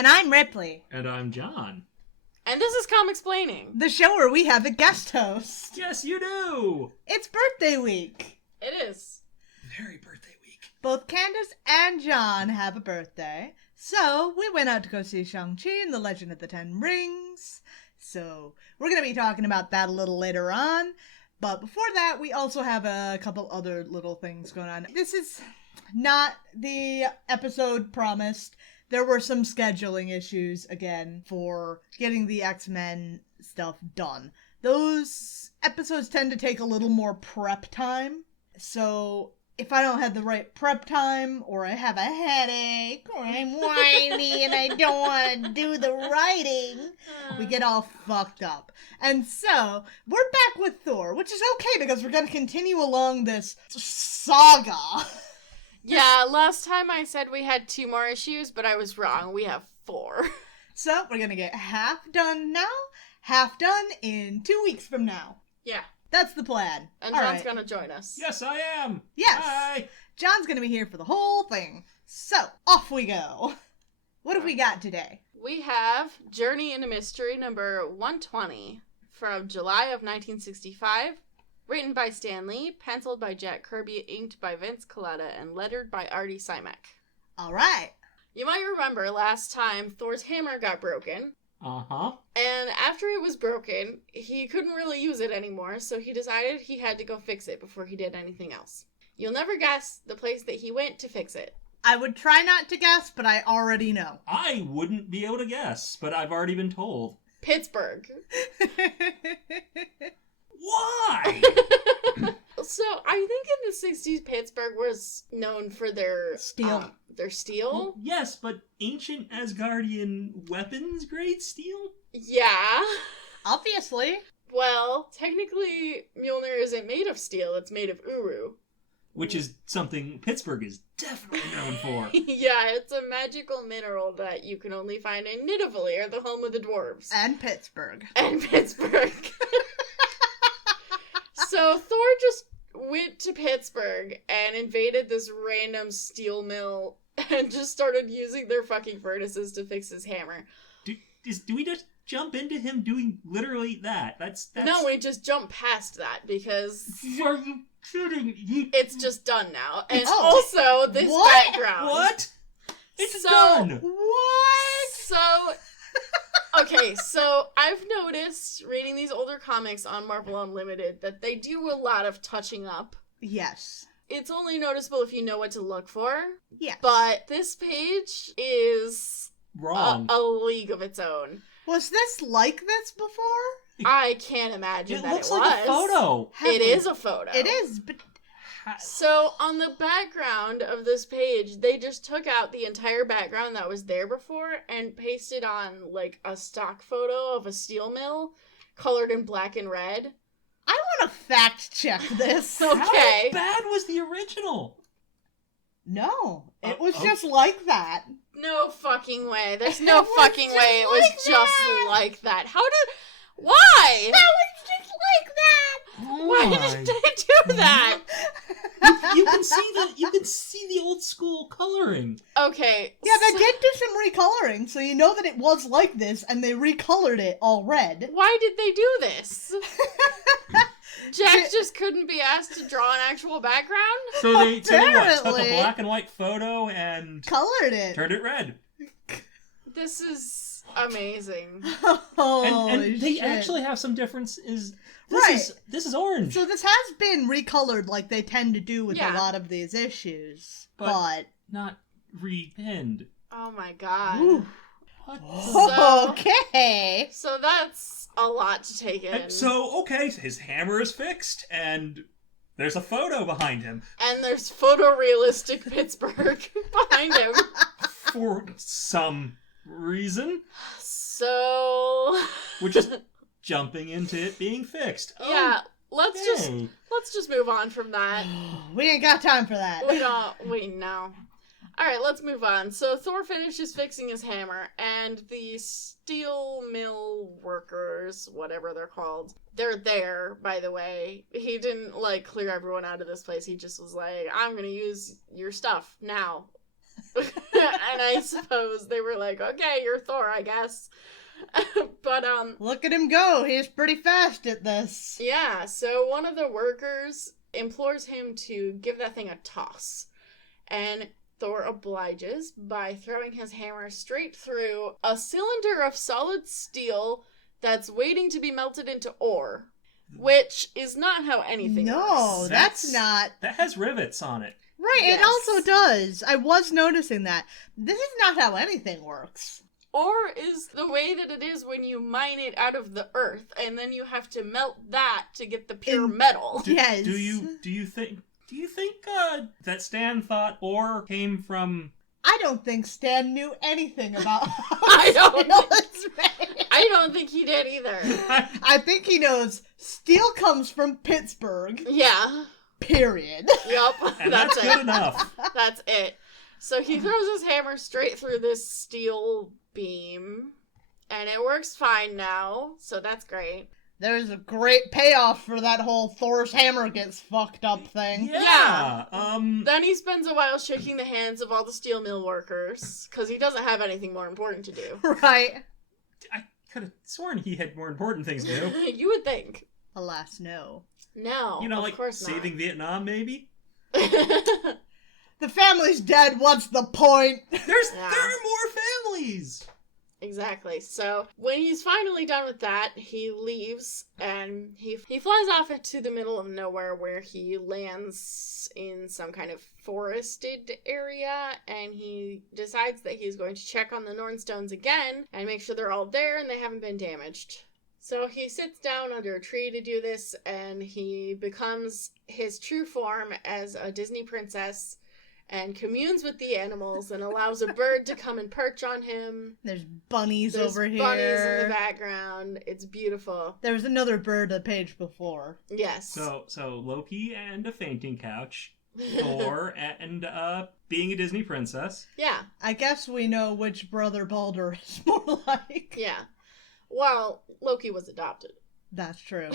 And I'm Ripley. And I'm John. And this is Comicsplaining, the show where we have a guest host. Yes, you do! It's birthday week. It is. Very birthday week. Both Candace and John have a birthday, so we went out to go see Shang Chi and the Legend of the Ten Rings. So we're going to be talking about that a little later on. But before that, we also have a couple other little things going on. This is not the episode promised. There were some scheduling issues, again, for getting the X-Men stuff done. Those episodes tend to take a little more prep time. So if I don't have the right prep time, or I have a headache, or I'm whiny and I don't want to do the writing, we get all fucked up. And so, we're back with Thor, which is okay because we're going to continue along this saga. Yeah, last time I said we had 2 more issues, but I was wrong. We have 4. So, we're going to get half done now, half done in 2 weeks from now. Yeah. That's the plan. And all John's right. going to join us. Yes, I am! Yes! Hi! John's going to be here for the whole thing. So, off we go. What have we got today? We have Journey into Mystery number 120 from July of 1965. Written by Stan Lee, penciled by Jack Kirby, inked by Vince Colletta, and lettered by Artie Simek. All right. You might remember last time Thor's hammer got broken. Uh-huh. And after it was broken, he couldn't really use it anymore, so he decided he had to go fix it before he did anything else. You'll never guess the place that he went to fix it. I would try not to guess, but I already know. I wouldn't be able to guess, but I've already been told. Pittsburgh. Why? So, I think in the 60s, Pittsburgh was known for their... Steel. Their steel? Well, yes, but ancient Asgardian weapons grade steel? Yeah. Obviously. Well, technically, Mjolnir isn't made of steel, it's made of uru. Which is something Pittsburgh is definitely known for. Yeah, it's a magical mineral that you can only find in Nidavellir, the home of the dwarves. And Pittsburgh. And Pittsburgh. So Thor just went to Pittsburgh and invaded this random steel mill and just started using their fucking furnaces to fix his hammer. Do we just jump into him doing literally that? That's... No, we just jump past that because Are you kidding? it's just done now. And Oh. also this What? background. What? It's So- done! What? So, okay, so I've noticed reading these older comics on Marvel Unlimited that they do a lot of touching up. Yes. It's only noticeable if you know what to look for, Yes. but this page is Wrong. a league of its own. Was this like this before? I can't imagine It that looks it was. like a photo. Have It we- is a photo. It is, but... So, on the background of this page, they just took out the entire background that was there before and pasted on, like, a stock photo of a steel mill colored in black and red. I want to fact check this. Okay. How bad was the original? No. It was Oh. just like that. No fucking way. There's It no was fucking just way it was like just that. like that. How did... Why? That was just like that. Oh Why my. did they do that? You can see the old school coloring. Okay. Yeah, they so- did do some recoloring, so you know that it was like this, and they recolored it all red. Why did they do this? Jack just couldn't be asked to draw an actual background? So they took Apparently. a black and white photo and Colored it. turned it red. This is amazing. Holy And they shit. actually have some differences. Right. This is orange. So this has been recolored like they tend to do with Yeah. a lot of these issues. But- But... Not repinned. Oh my god. Ooh. What? So- Okay. So that's a lot to take in. So, okay, his hammer is fixed, and there's a photo behind him. And there's photorealistic Pittsburgh behind him. For some reason. So We're just jumping into it being fixed. yeah, let's Okay. just move on from that. We ain't got time for that. We know. Alright, let's move on. So Thor finishes fixing his hammer, and the steel mill workers, whatever they're called, they're there, by the way. He didn't, like, clear everyone out of this place. He just was like, I'm gonna use your stuff now. And I suppose they were like, okay, you're Thor, I guess. But, Look at him go. He's pretty fast at this. yeah, so one of the workers implores him to give that thing a toss. And Thor obliges by throwing his hammer straight through a cylinder of solid steel that's waiting to be melted into ore. Which is not how anything works. No, that's not. That has rivets on it. Right, Yes. it also does. I was noticing that. This is not how anything works. Ore is the way that it is when you mine it out of the earth, and then you have to melt that to get the pure metal. Yes. Do you think that Stan thought ore came from? I don't think Stan knew anything about how I don't steel think- is made. I don't think he did either. I think he knows steel comes from Pittsburgh. Yeah. Period. Yup. And That's that's it. good enough. That's it. So he throws his hammer straight through this steel beam, and it works fine now, so that's great. There's a great payoff for that whole Thor's hammer gets fucked up thing. Yeah. Then he spends a while shaking the hands of all the steel mill workers, because he doesn't have anything more important to do. Right. I could have sworn he had more important things to do. You would think. Alas, no. No, You know, of like course saving Vietnam, maybe. not. The family's dead, what's the point? There Yeah. are more families. Exactly. So when he's finally done with that, he leaves and he flies off into the middle of nowhere where he lands in some kind of forested area, and he decides that he's going to check on the Norn Stones again and make sure they're all there and they haven't been damaged. So he sits down under a tree to do this, and he becomes his true form as a Disney princess and communes with the animals and allows a bird to come and perch on him. There's bunnies There's over here. bunnies in the background. It's beautiful. There was another bird the page before. Yes. So Loki and a fainting couch, Thor and being a Disney princess. Yeah, I guess we know which brother Baldur is more like. yeah. Well, Loki was adopted. That's true.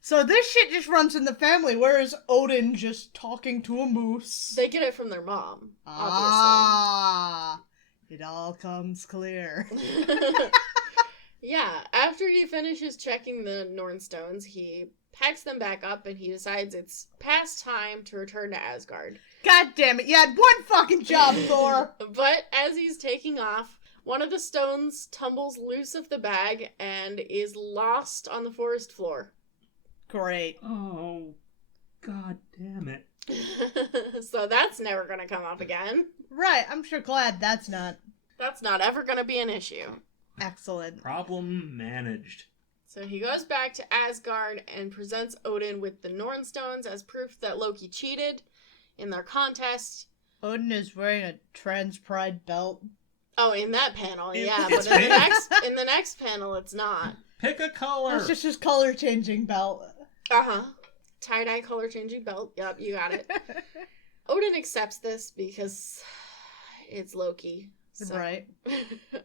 So this shit just runs in the family. Where is Odin just talking to a moose? They get it from their mom, Ah, it all comes clear. obviously. Yeah, after he finishes checking the Norn Stones, he packs them back up and he decides it's past time to return to Asgard. God damn it, you had one fucking job, Thor! But as he's taking off, one of the stones tumbles loose of the bag and is lost on the forest floor. Great. Oh, god damn it. So that's never going to come up again. Right, I'm sure glad that's not That's not ever going to be an issue. excellent. Problem managed. So he goes back to Asgard and presents Odin with the Norn Stones as proof that Loki cheated in their contest. Odin is wearing a trans pride belt. Oh, in that panel, yeah, It's but big. in the next panel, it's not. Pick a color. That's just his color changing belt. Uh-huh. Tie-dye color changing belt. Yep, you got it. Odin accepts this because it's Loki. So. Right.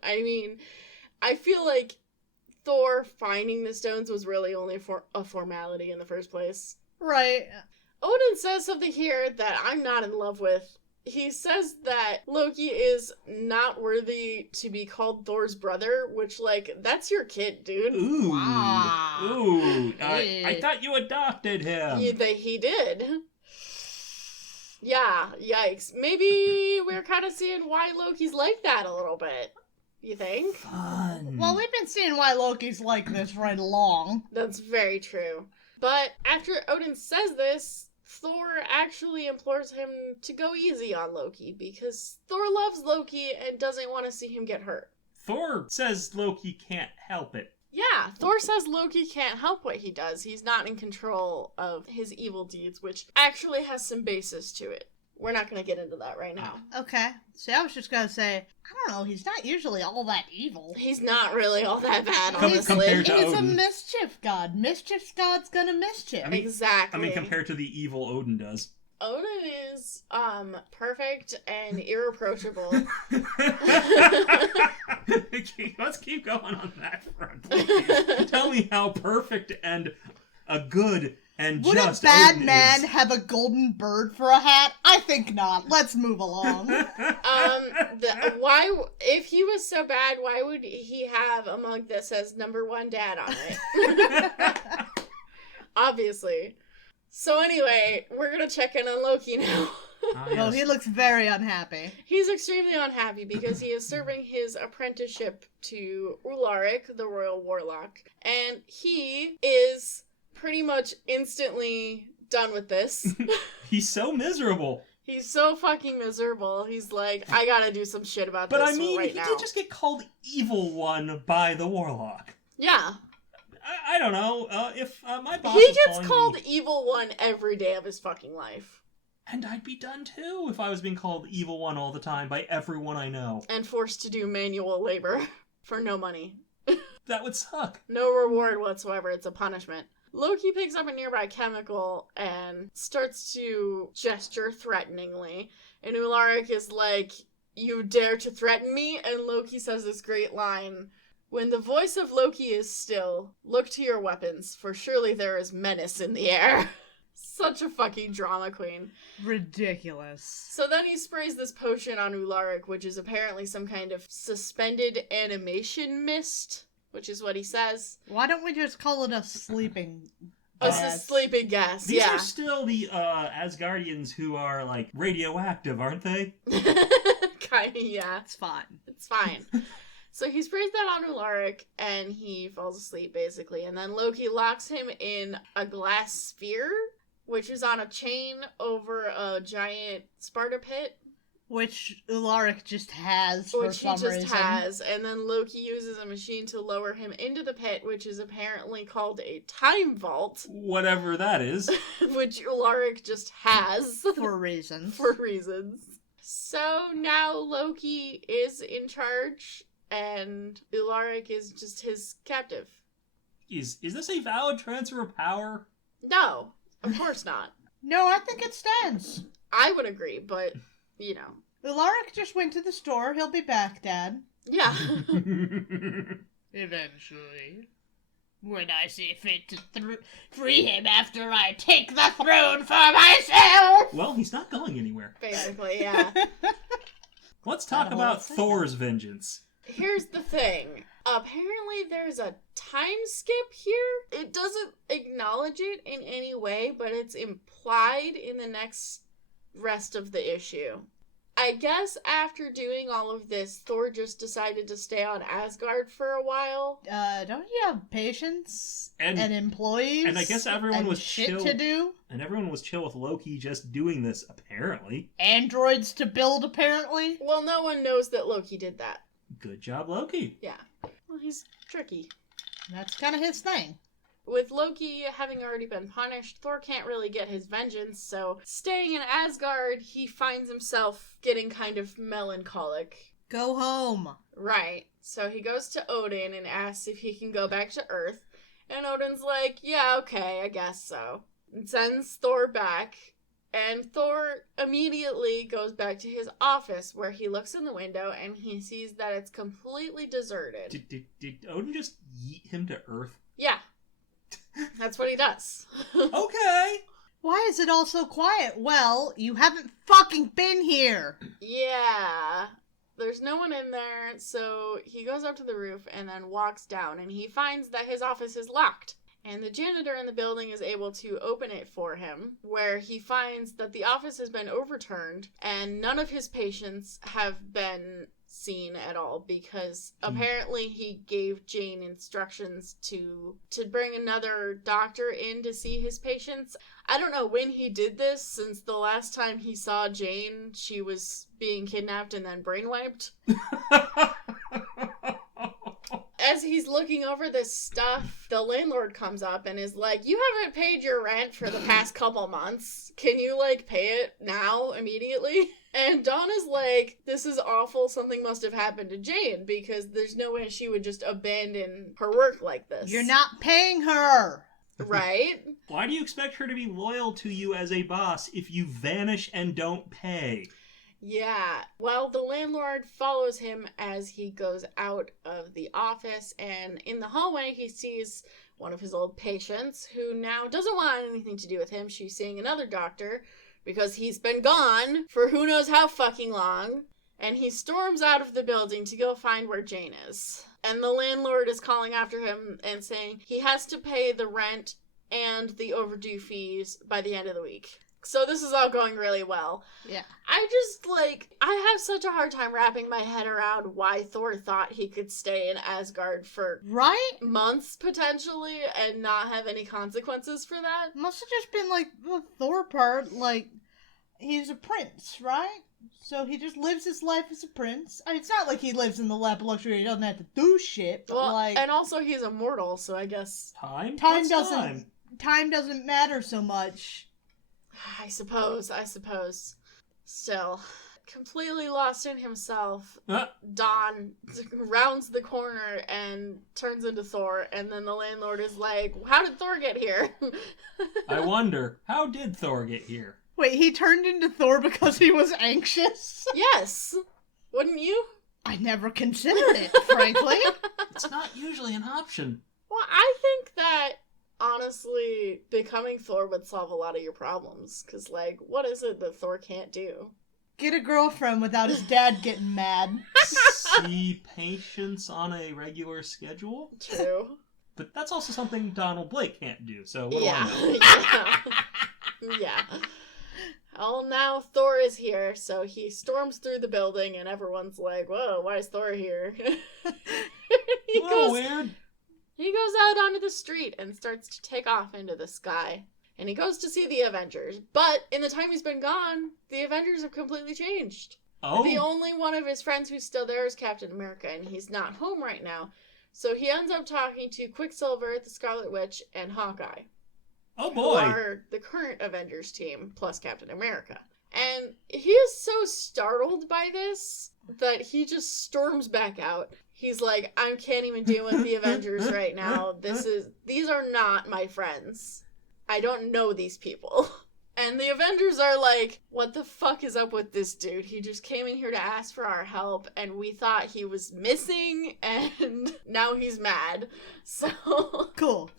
I mean, I feel like Thor finding the stones was really only for a formality in the first place. Right. Odin says something here that I'm not in love with. He says that Loki is not worthy to be called Thor's brother, which, like, that's your kid, dude. Ooh. Wow. Ooh. I thought you adopted him. He did. Yeah, yikes. Maybe we're kind of seeing why Loki's like that a little bit. You think? Fun. Well, we've been seeing why Loki's like this right along. That's very true. But after Odin says this, Thor actually implores him to go easy on Loki because Thor loves Loki and doesn't want to see him get hurt. Thor says Loki can't help it. Yeah, Thor says Loki can't help what he does. He's not in control of his evil deeds, which actually has some basis to it. We're not going to get into that right now. Okay. See, I was just gonna say, I don't know, he's not usually all that evil. He's not really all that bad, Com- honestly. compared to He's a Odin. mischief god. Mischief god's gonna mischief. I mean- Exactly. compared to the evil Odin does. Odin is perfect and irreproachable. Let's keep going on that front, please. Tell me how perfect and a good and Would a just bad Odin man is. have a golden bird for a hat? I think not. Let's move along. Why, if he was so bad, why would he have a mug that says #1 dad on it? Obviously. So anyway, we're gonna check in on Loki now. Oh, he looks very unhappy. He's extremely unhappy because he is serving his apprenticeship to Ularik, the Royal Warlock, and he is pretty much instantly done with this. He's so miserable. He's so fucking miserable. He's like, I gotta do some shit about But this I mean, right he now. did just get called Evil One by the Warlock. Yeah. I don't know. If my boss He was gets calling called me, Evil One every day of his fucking life. and I'd be done too if I was being called Evil One all the time by everyone I know. And forced to do manual labor for no money. That would suck. No reward whatsoever. It's a punishment. Loki picks up a nearby chemical and starts to gesture threateningly. And Ularik is like, you dare to threaten me? And Loki says this great line, when the voice of Loki is still, look to your weapons, for surely there is menace in the air. Such a fucking drama queen. Ridiculous. So then he sprays this potion on Ularik, which is apparently some kind of suspended animation mist, which is what he says. Why don't we just call it a sleeping A gas? sleeping gas, These yeah. are still the Asgardians who are, like, radioactive, aren't they? Kinda, yeah. It's fine. It's fine. So he sprays that on Ularik, and he falls asleep, basically. And then Loki locks him in a glass sphere, which is on a chain over a giant Sparta pit, Which Ularik just has for which he some just reason. has. And then Loki uses a machine to lower him into the pit, which is apparently called a time vault, Whatever that is. which Ularik just has. For reasons. For reasons. So now Loki is in charge, and Ularik is just his captive. Is this a valid transfer of power? No, of course not. No, I think it stands. I would agree, but, you know. Ularik just went to the store. He'll be back, Dad. Yeah. Eventually. When I see fit to free him after I take the throne for myself! Well, he's not going anywhere. Basically, yeah. Let's talk That about whole thing. Thor's vengeance. Here's the thing. Apparently there's a time skip here. It doesn't acknowledge it in any way, but it's implied in the next rest of the issue. I guess after doing all of this, Thor just decided to stay on Asgard for a while. Don't you have patients And- employees? and I guess everyone and was shit chill. to do? And everyone was chill with Loki just doing this, apparently. Androids to build, apparently? Well, no one knows that Loki did that. Good job, Loki. Yeah. Well, he's tricky. That's kind of his thing. With Loki having already been punished, Thor can't really get his vengeance, so staying in Asgard, he finds himself getting kind of melancholic. Go home. Right. So he goes to Odin and asks if he can go back to Earth, and Odin's like, yeah, okay, I guess so. And sends Thor back, and Thor immediately goes back to his office, where he looks in the window and he sees that it's completely deserted. Did Odin just yeet him to Earth? Yeah. That's what he does. Okay! Why is it all so quiet? Well, you haven't fucking been here. Yeah. There's no one in there, so he goes up to the roof and then walks down, and he finds that his office is locked. And the janitor in the building is able to open it for him, where he finds that the office has been overturned, and none of his patients have been seen at all, because apparently he gave Jane instructions to bring another doctor in to see his patients. I don't know when he did this, since the last time he saw Jane, she was being kidnapped and then brainwiped. As he's looking over this stuff, the landlord comes up and is like, you haven't paid your rent for the past couple months. Can you, pay it now, immediately? And Donna's like, this is awful. Something must have happened to Jane, because there's no way she would just abandon her work like this. You're not paying her. Right? Why do you expect her to be loyal to you as a boss if you vanish and don't pay? Yeah. Well, the landlord follows him as he goes out of the office, and in the hallway he sees one of his old patients, who now doesn't want anything to do with him. She's seeing another doctor because he's been gone for who knows how fucking long. And he storms out of the building to go find where Jane is. And the landlord is calling after him and saying he has to pay the rent and the overdue fees by the end of the week. So this is all going really well. Yeah. I have such a hard time wrapping my head around why Thor thought he could stay in Asgard for months, potentially, and not have any consequences for that. Must have just been, like, the Thor part, like, he's a prince, right? So he just lives his life as a prince. I mean, it's not like he lives in the lap of luxury, he doesn't have to do shit, but, well, like... and also he's immortal, so I guess... Time doesn't matter so much. I suppose. Still, completely lost in himself, Don rounds the corner and turns into Thor, and then the landlord is like, how did Thor get here? I wonder, how did Thor get here? Wait, he turned into Thor because he was anxious? Yes. Wouldn't you? I never considered it, frankly. It's not usually an option. Well, I think that, honestly, becoming Thor would solve a lot of your problems. Because, like, what is it that Thor can't do? Get a girlfriend without his dad getting mad. See patients on a regular schedule? True. But that's also something Donald Blake can't do, so what do Yeah. I know? Yeah. Well, now Thor is here, so he storms through the building, and everyone's like, whoa, why is Thor here? Weird. He goes out onto the street and starts to take off into the sky. And he goes to see the Avengers. But in the time he's been gone, the Avengers have completely changed. Oh. The only one of his friends who's still there is Captain America, and he's not home right now. So he ends up talking to Quicksilver, the Scarlet Witch, and Hawkeye. Oh boy. Who are the current Avengers team, plus Captain America. And he is so startled by this that he just storms back out. He's like, I can't even deal with the Avengers right now. These are not my friends. I don't know these people. And the Avengers are like, what the fuck is up with this dude? He just came in here to ask for our help, and we thought he was missing, and now he's mad. So... Cool.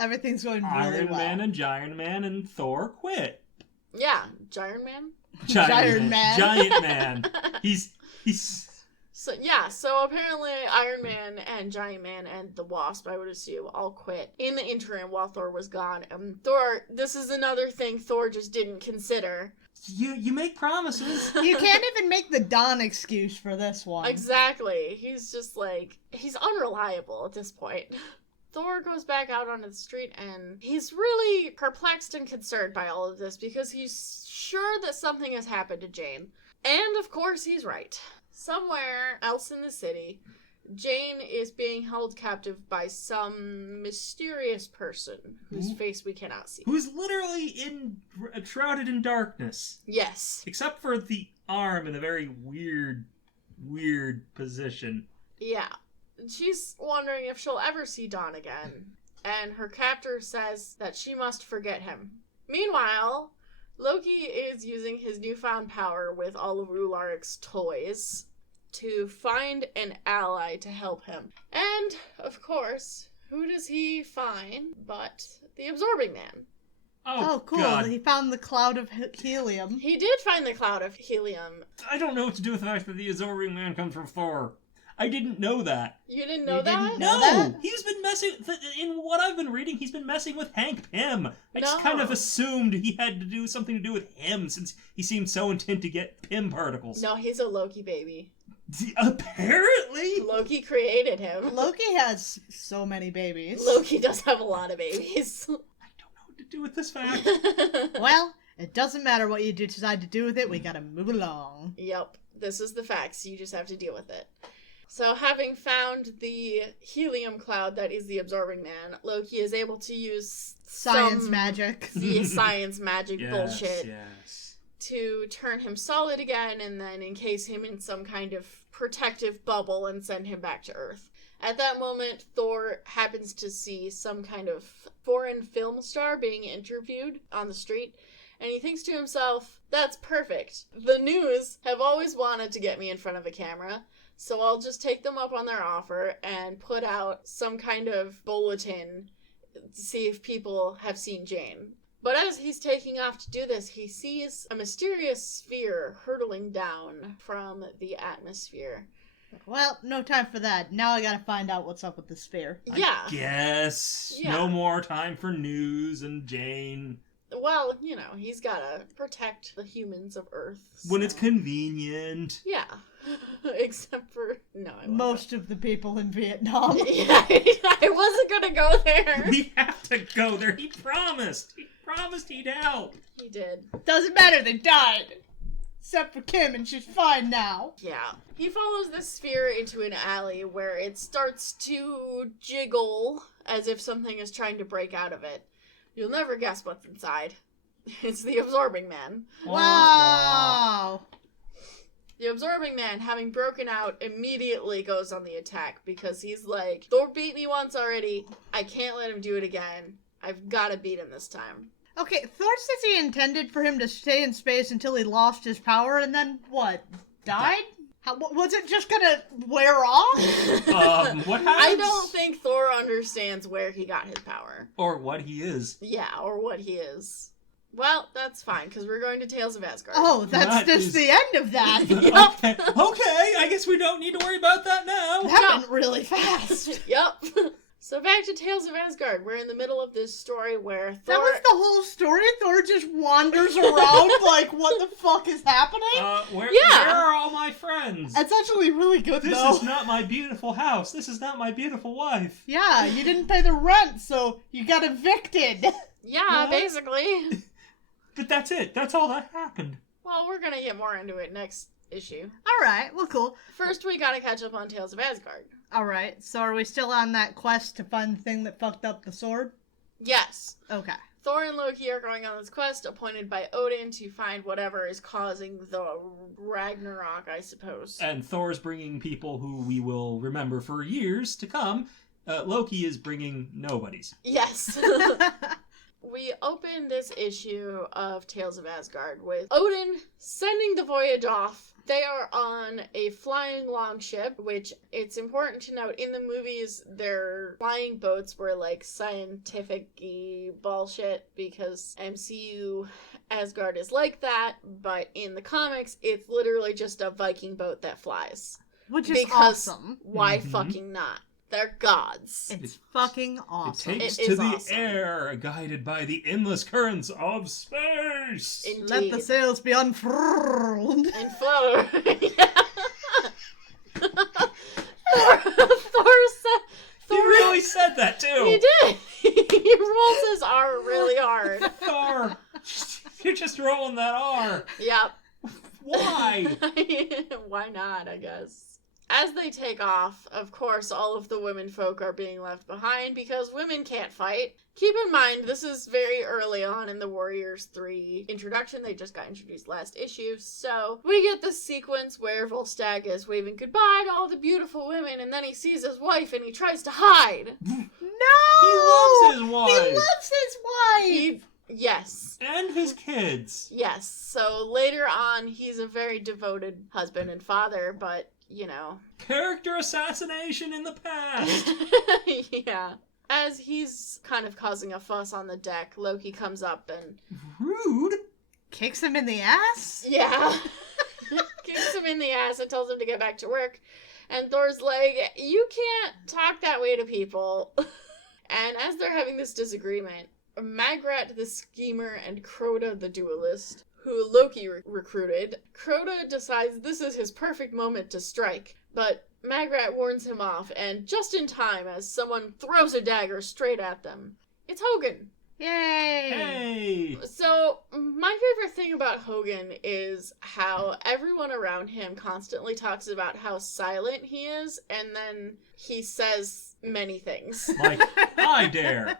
Everything's going really Iron well. Man and Giant Man and Thor quit. Yeah, Giant Man? Giant Man. Giant Man. He's... So apparently Iron Man and Giant Man and the Wasp, I would assume, all quit in the interim while Thor was gone. Thor, this is another thing Thor just didn't consider. You make promises. You can't even make the Don excuse for this one. Exactly. He's just like, he's unreliable at this point. Thor goes back out onto the street, and he's really perplexed and concerned by all of this because he's sure that something has happened to Jane. And of course he's right. Somewhere else in the city, Jane is being held captive by some mysterious person whose face we cannot see. Who's literally shrouded in darkness. Yes. Except for the arm in a very weird position. Yeah. She's wondering if she'll ever see Don again. And her captor says that she must forget him. Meanwhile, Loki is using his newfound power with all of Ularic's toys to find an ally to help him. And, of course, who does he find but the Absorbing Man? Oh, cool. God. He found the cloud of helium. He did find the cloud of helium. I don't know what to do with the fact that the Absorbing Man comes from Thor. I didn't know that. You didn't know that? Didn't know that? He's been messing... In what I've been reading, he's been messing with Hank Pym. I just No. kind of assumed he had to do something to do with him, since he seemed so intent to get Pym particles. No, he's a Loki baby. Apparently? Loki created him. Loki has so many babies. Loki does have a lot of babies. I don't know what to do with this fact. Well, it doesn't matter what you decide to do with it. We gotta move along. Yep, this is the facts. You just have to deal with it. So having found the helium cloud that is the Absorbing Man, Loki is able to use Science some magic. The science magic Yes, bullshit yes. to turn him solid again and then encase him in some kind of protective bubble and send him back to Earth. At that moment, Thor happens to see some kind of foreign film star being interviewed on the street, and he thinks to himself, that's perfect. The news have always wanted to get me in front of a camera, so I'll just take them up on their offer and put out some kind of bulletin see if people have seen Jane. But as he's taking off to do this, he sees a mysterious sphere hurtling down from the atmosphere. Well, no time for that. Now I gotta find out what's up with the sphere. Yeah. Yes. Yeah. No more time for news and Jane. Well, you know, he's gotta protect the humans of Earth. When it's convenient. Yeah. Except for... No, I won't. Most of the people in Vietnam. Yeah, I wasn't gonna go there. We have to go there. He promised. He promised he'd help. He did. Doesn't matter, they died. Except for Kim, and she's fine now. Yeah. He follows this sphere into an alley where it starts to jiggle as if something is trying to break out of it. You'll never guess what's inside. It's the Absorbing Man. Wow. The Absorbing Man, having broken out, immediately goes on the attack because he's like, Thor beat me once already. I can't let him do it again. I've got to beat him this time. Okay, Thor says he intended for him to stay in space until he lost his power, and then, what, died? How, was it just gonna wear off? What happens? I don't think Thor understands where he got his power. Or what he is. Yeah, or what he is. Well, that's fine, because we're going to Tales of Asgard. Oh, that's That just is- the end of that. Okay, I guess we don't need to worry about that now. That went really fast. Yep. So back to Tales of Asgard. We're in the middle of this story where Thor... That was the whole story? Thor just wanders around like, what the fuck is happening? Where Yeah. are all my friends? That's actually really good, This though. is not my beautiful house. This is not my beautiful wife. Yeah, you didn't pay the rent, so you got evicted. Yeah, What? basically. But that's it. That's all that happened. Well, we're going to get more into it next issue. Alright, well, cool. First, we got to catch up on Tales of Asgard. Alright, so are we still on that quest to find the thing that fucked up the sword? Yes. Okay. Thor and Loki are going on this quest appointed by Odin to find whatever is causing the Ragnarok, I suppose. And Thor's bringing people who we will remember for years to come. Loki is bringing nobodies. Yes. We open this issue of Tales of Asgard with Odin sending the voyage off. They are on a flying longship, which it's important to note in the movies their flying boats were like scientific-y bullshit because MCU Asgard is like that, but in the comics it's literally just a Viking boat that flies. Which is Because awesome. why Mhm. fucking not? They're gods. It's fucking awesome. It takes It to is the awesome. air, guided by the endless currents of space. Indeed. Let the sails be unfurled. And float. Thor said. He really said that too. He did. He rolls his R really hard. Thor, you're just rolling that R. Yep. Why? Why not, I guess. As they take off, of course, all of the women folk are being left behind because women can't fight. Keep in mind, this is very early on in the Warriors 3 introduction. They just got introduced last issue. So we get this sequence where Volstagg is waving goodbye to all the beautiful women, and then he sees his wife and he tries to hide. No! He loves his wife. He loves his wife! Yes. And his kids. Yes. So later on, he's a very devoted husband and father, but, you know. Character assassination in the past. Yeah. As he's kind of causing a fuss on the deck, Loki comes up and... Rude. Kicks him in the ass? Yeah. Kicks him in the ass and tells him to get back to work. And Thor's like, you can't talk that way to people. And as they're having this disagreement, Magrat the schemer and Crota the duelist, who Loki recruited, Crota decides this is his perfect moment to strike, but Magrat warns him off, and just in time as someone throws a dagger straight at them, it's Hogun. Yay! Hey. So, my favorite thing about Hogun is how everyone around him constantly talks about how silent he is, and then he says many things. Like, I dare.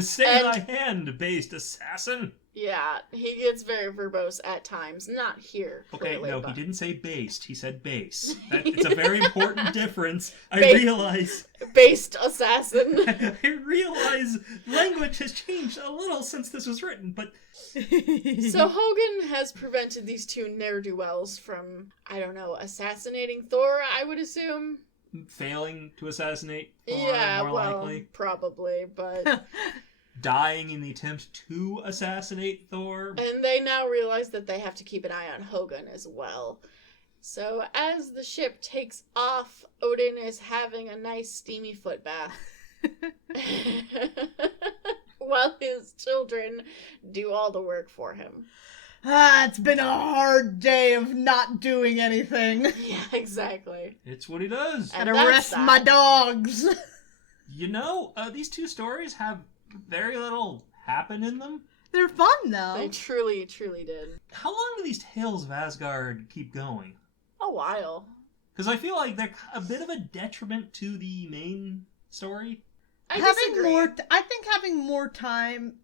Say And- thy hand, based assassin. Yeah, he gets very verbose at times. Not here, Okay, clearly, no, but... he didn't say based. He said base. It's a very important difference. I Ba- realize. Based assassin. I realize language has changed a little since this was written, but So Hogun has prevented these two ne'er-do-wells from, I don't know, assassinating Thor, I would assume. failing to assassinate Thor, Yeah, more well, likely. probably, but... Dying in the attempt to assassinate Thor. And they now realize that they have to keep an eye on Hogun as well. So as the ship takes off, Odin is having a nice steamy foot bath. While his children do all the work for him. It's been a hard day of not doing anything. Yeah, exactly. It's what he does. And Gotta that's rest that. my dogs. You know, these two stories have very little happen in them. They're fun, though. They truly, truly did. How long do these Tales of Asgard keep going? A while. Because I feel like they're a bit of a detriment to the main story. I having disagree. I think having more time...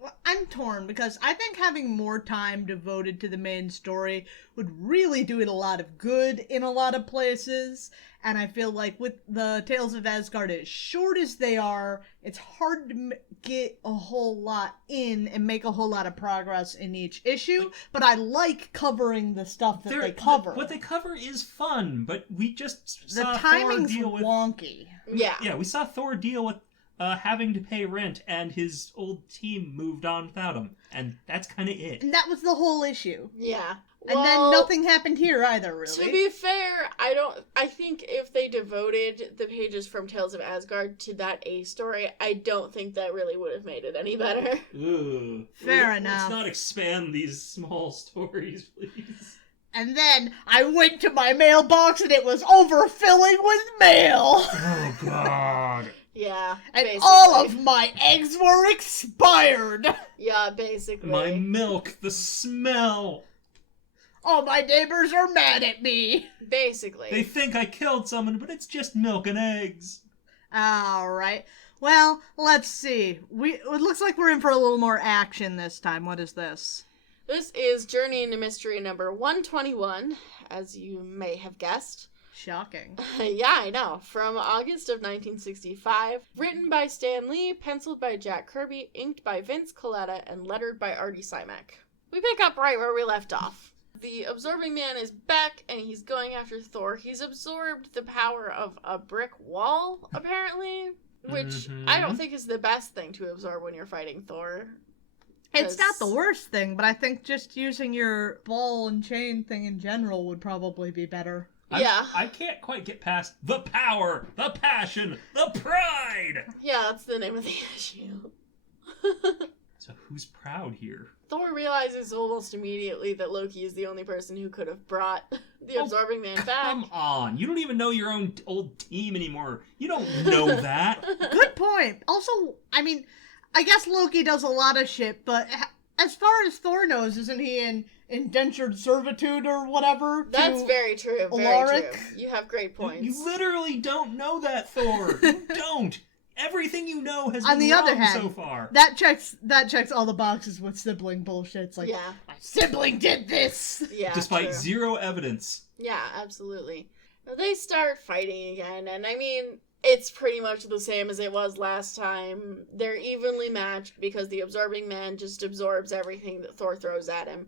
Well, I'm torn, because I think having more time devoted to the main story would really do it a lot of good in a lot of places. And I feel like with the Tales of Asgard, as short as they are, it's hard to get a whole lot in and make a whole lot of progress in each issue. But I like covering the stuff that they cover. What they cover is fun, but we just The saw Thor timing's deal with... wonky. Yeah. Yeah, we saw Thor deal with having to pay rent, and his old team moved on without him. And that's kind of it. And that was the whole issue. Yeah. And then nothing happened here either, really. To be fair, I think if they devoted the pages from Tales of Asgard to that A story, I don't think that really would have made it any better. Ugh. Fair enough. Let's not expand these small stories, please. And then I went to my mailbox and it was overfilling with mail. Oh, God. Yeah, And basically. all of my eggs were expired. Yeah, basically. My milk, the smell. All my neighbors are mad at me. Basically. They think I killed someone, but it's just milk and eggs. All right. Well, let's see. It looks like we're in for a little more action this time. What is this? This is Journey into Mystery number 121, as you may have guessed. Shocking. Yeah, I know. From August of 1965. Written by Stan Lee, penciled by Jack Kirby, inked by Vince Colletta, and lettered by Artie Simek. We pick up right where we left off. The Absorbing Man is back, and he's going after Thor. He's absorbed the power of a brick wall, apparently, which I don't think is the best thing to absorb when you're fighting Thor. It's not the worst thing, but I think just using your ball and chain thing in general would probably be better. Yeah. I can't quite get past the power, the passion, the pride. Yeah, that's the name of the issue. So who's proud here? Thor realizes almost immediately that Loki is the only person who could have brought the Absorbing Man back. Come on. You don't even know your own old team anymore. You don't know that. Good point. Also, I mean, I guess Loki does a lot of shit, but as far as Thor knows, isn't he in indentured servitude or whatever? That's very true. Very Alaric? true. You have great points. You literally don't know that, Thor. You don't. Everything you know has On been the wrong other hand, so far. That checks all the boxes with sibling bullshit. It's like, Yeah. my sibling did this. Yeah. Despite true. zero evidence. Yeah, absolutely. Now they start fighting again, and I mean, it's pretty much the same as it was last time. They're evenly matched because the Absorbing Man just absorbs everything that Thor throws at him.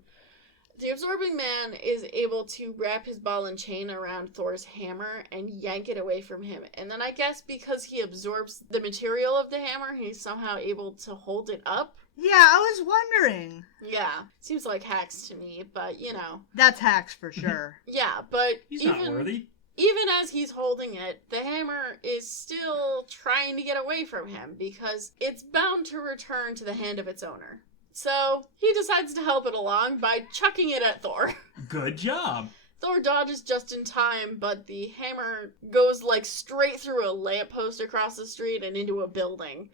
The Absorbing Man is able to wrap his ball and chain around Thor's hammer and yank it away from him. And then I guess because he absorbs the material of the hammer, he's somehow able to hold it up. Yeah, I was wondering. Yeah, seems like hacks to me, but you know. That's hacks for sure. Yeah, but He's not worthy. even as he's holding it, the hammer is still trying to get away from him because it's bound to return to the hand of its owner. So he decides to help it along by chucking it at Thor. Good job. Thor dodges just in time, but the hammer goes like straight through a lamppost across the street and into a building.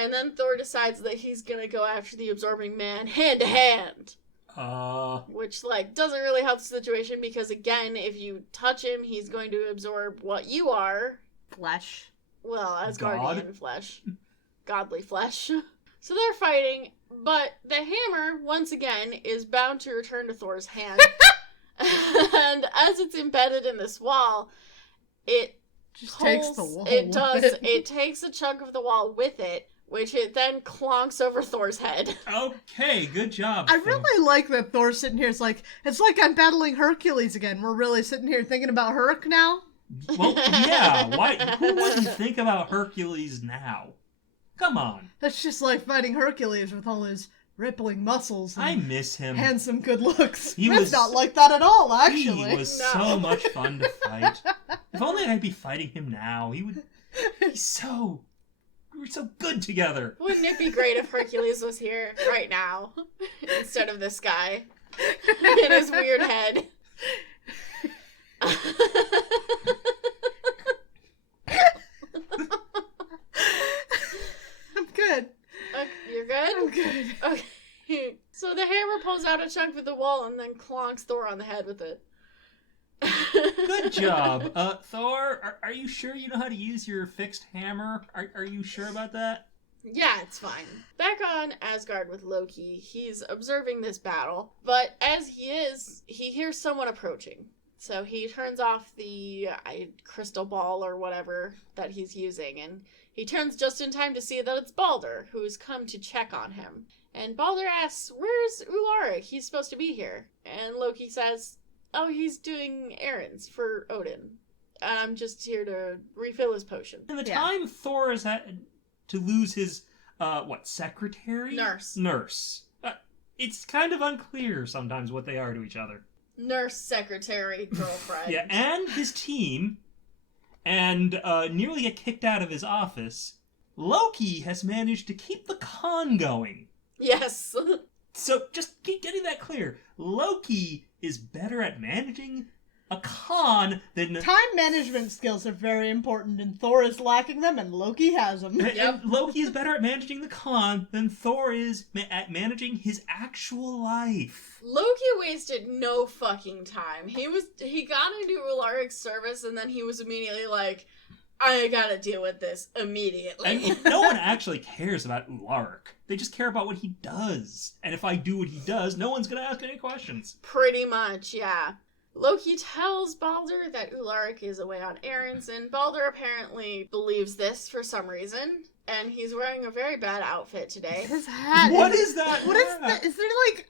And then Thor decides that he's gonna go after the Absorbing Man hand to hand. Which, like, doesn't really help the situation because, again, if you touch him, he's going to absorb what you are. Flesh. Well, God? Asgardian flesh. Godly flesh. So they're fighting, but the hammer, once again, is bound to return to Thor's hand. And as it's embedded in this wall, it Just pulls, takes the wall. it does, with it takes a chunk of the wall with it, which it then clonks over Thor's head. Okay, good job. I Thor. really like that Thor's sitting here. It's like I'm battling Hercules again. We're really sitting here thinking about Herc now. Well, yeah. Why? Who wouldn't think about Hercules now? Come on. That's just like fighting Hercules with all his rippling muscles and I miss him. handsome good looks. He It's was- not like that at all, actually. He was No. so much fun to fight. If only I'd be fighting him now. He would. He's so. We were so good together. Wouldn't it be great if Hercules was here right now instead of this guy in his weird head? I'm good. You're good? I'm good. Okay. So the hammer pulls out a chunk of the wall and then clonks Thor on the head with it. Good job. Thor, are you sure you know how to use your fixed hammer? Are you sure about that? Yeah, it's fine. Back on Asgard with Loki, he's observing this battle, but as he is, he hears someone approaching. So he turns off the crystal ball or whatever that he's using, and he turns just in time to see that it's Balder, who's come to check on him. And Balder asks, "Where's Ularic? He's supposed to be here." And Loki says, "Oh, he's doing errands for Odin. And I'm just here to refill his potion." In the Yeah. time Thor has had to lose his, secretary? Nurse. Nurse. It's kind of unclear sometimes what they are to each other. Nurse, secretary, girlfriend. Yeah, and his team, and nearly get kicked out of his office, Loki has managed to keep the con going. Yes. So just keep getting that clear. Loki is better at managing a con than... Time management skills are very important, and Thor is lacking them, and Loki has them. And Loki is better at managing the con than Thor is at managing his actual life. Loki wasted no fucking time. He got into Ularic's service and then he was immediately like, I gotta deal with this immediately. And no one actually cares about Ularic. They just care about what he does. And if I do what he does, no one's gonna ask any questions. Pretty much, yeah. Loki tells Balder that Ularic is away on errands, and Balder apparently believes this for some reason. And he's wearing a very bad outfit today. His hat. What is that? What is that? Is there like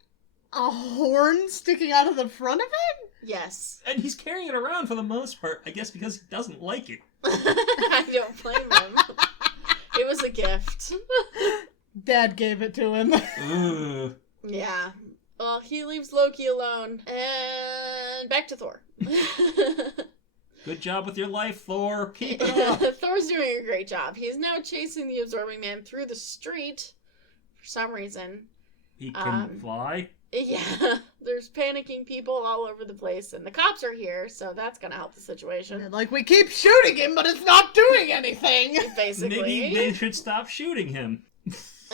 a horn sticking out of the front of it? Yes. And he's carrying it around for the most part, I guess because he doesn't like it. I don't blame him. It was a gift. Dad gave it to him. Ugh. Yeah. Well, he leaves Loki alone. And back to Thor. Good job with your life, Thor. Keep it up. Thor's doing a great job. He's now chasing the Absorbing Man through the street for some reason. He can Um, fly. Yeah, there's panicking people all over the place, and the cops are here, so that's gonna help the situation. Like, we keep shooting him, but it's not doing anything. Basically. Maybe they should stop shooting him.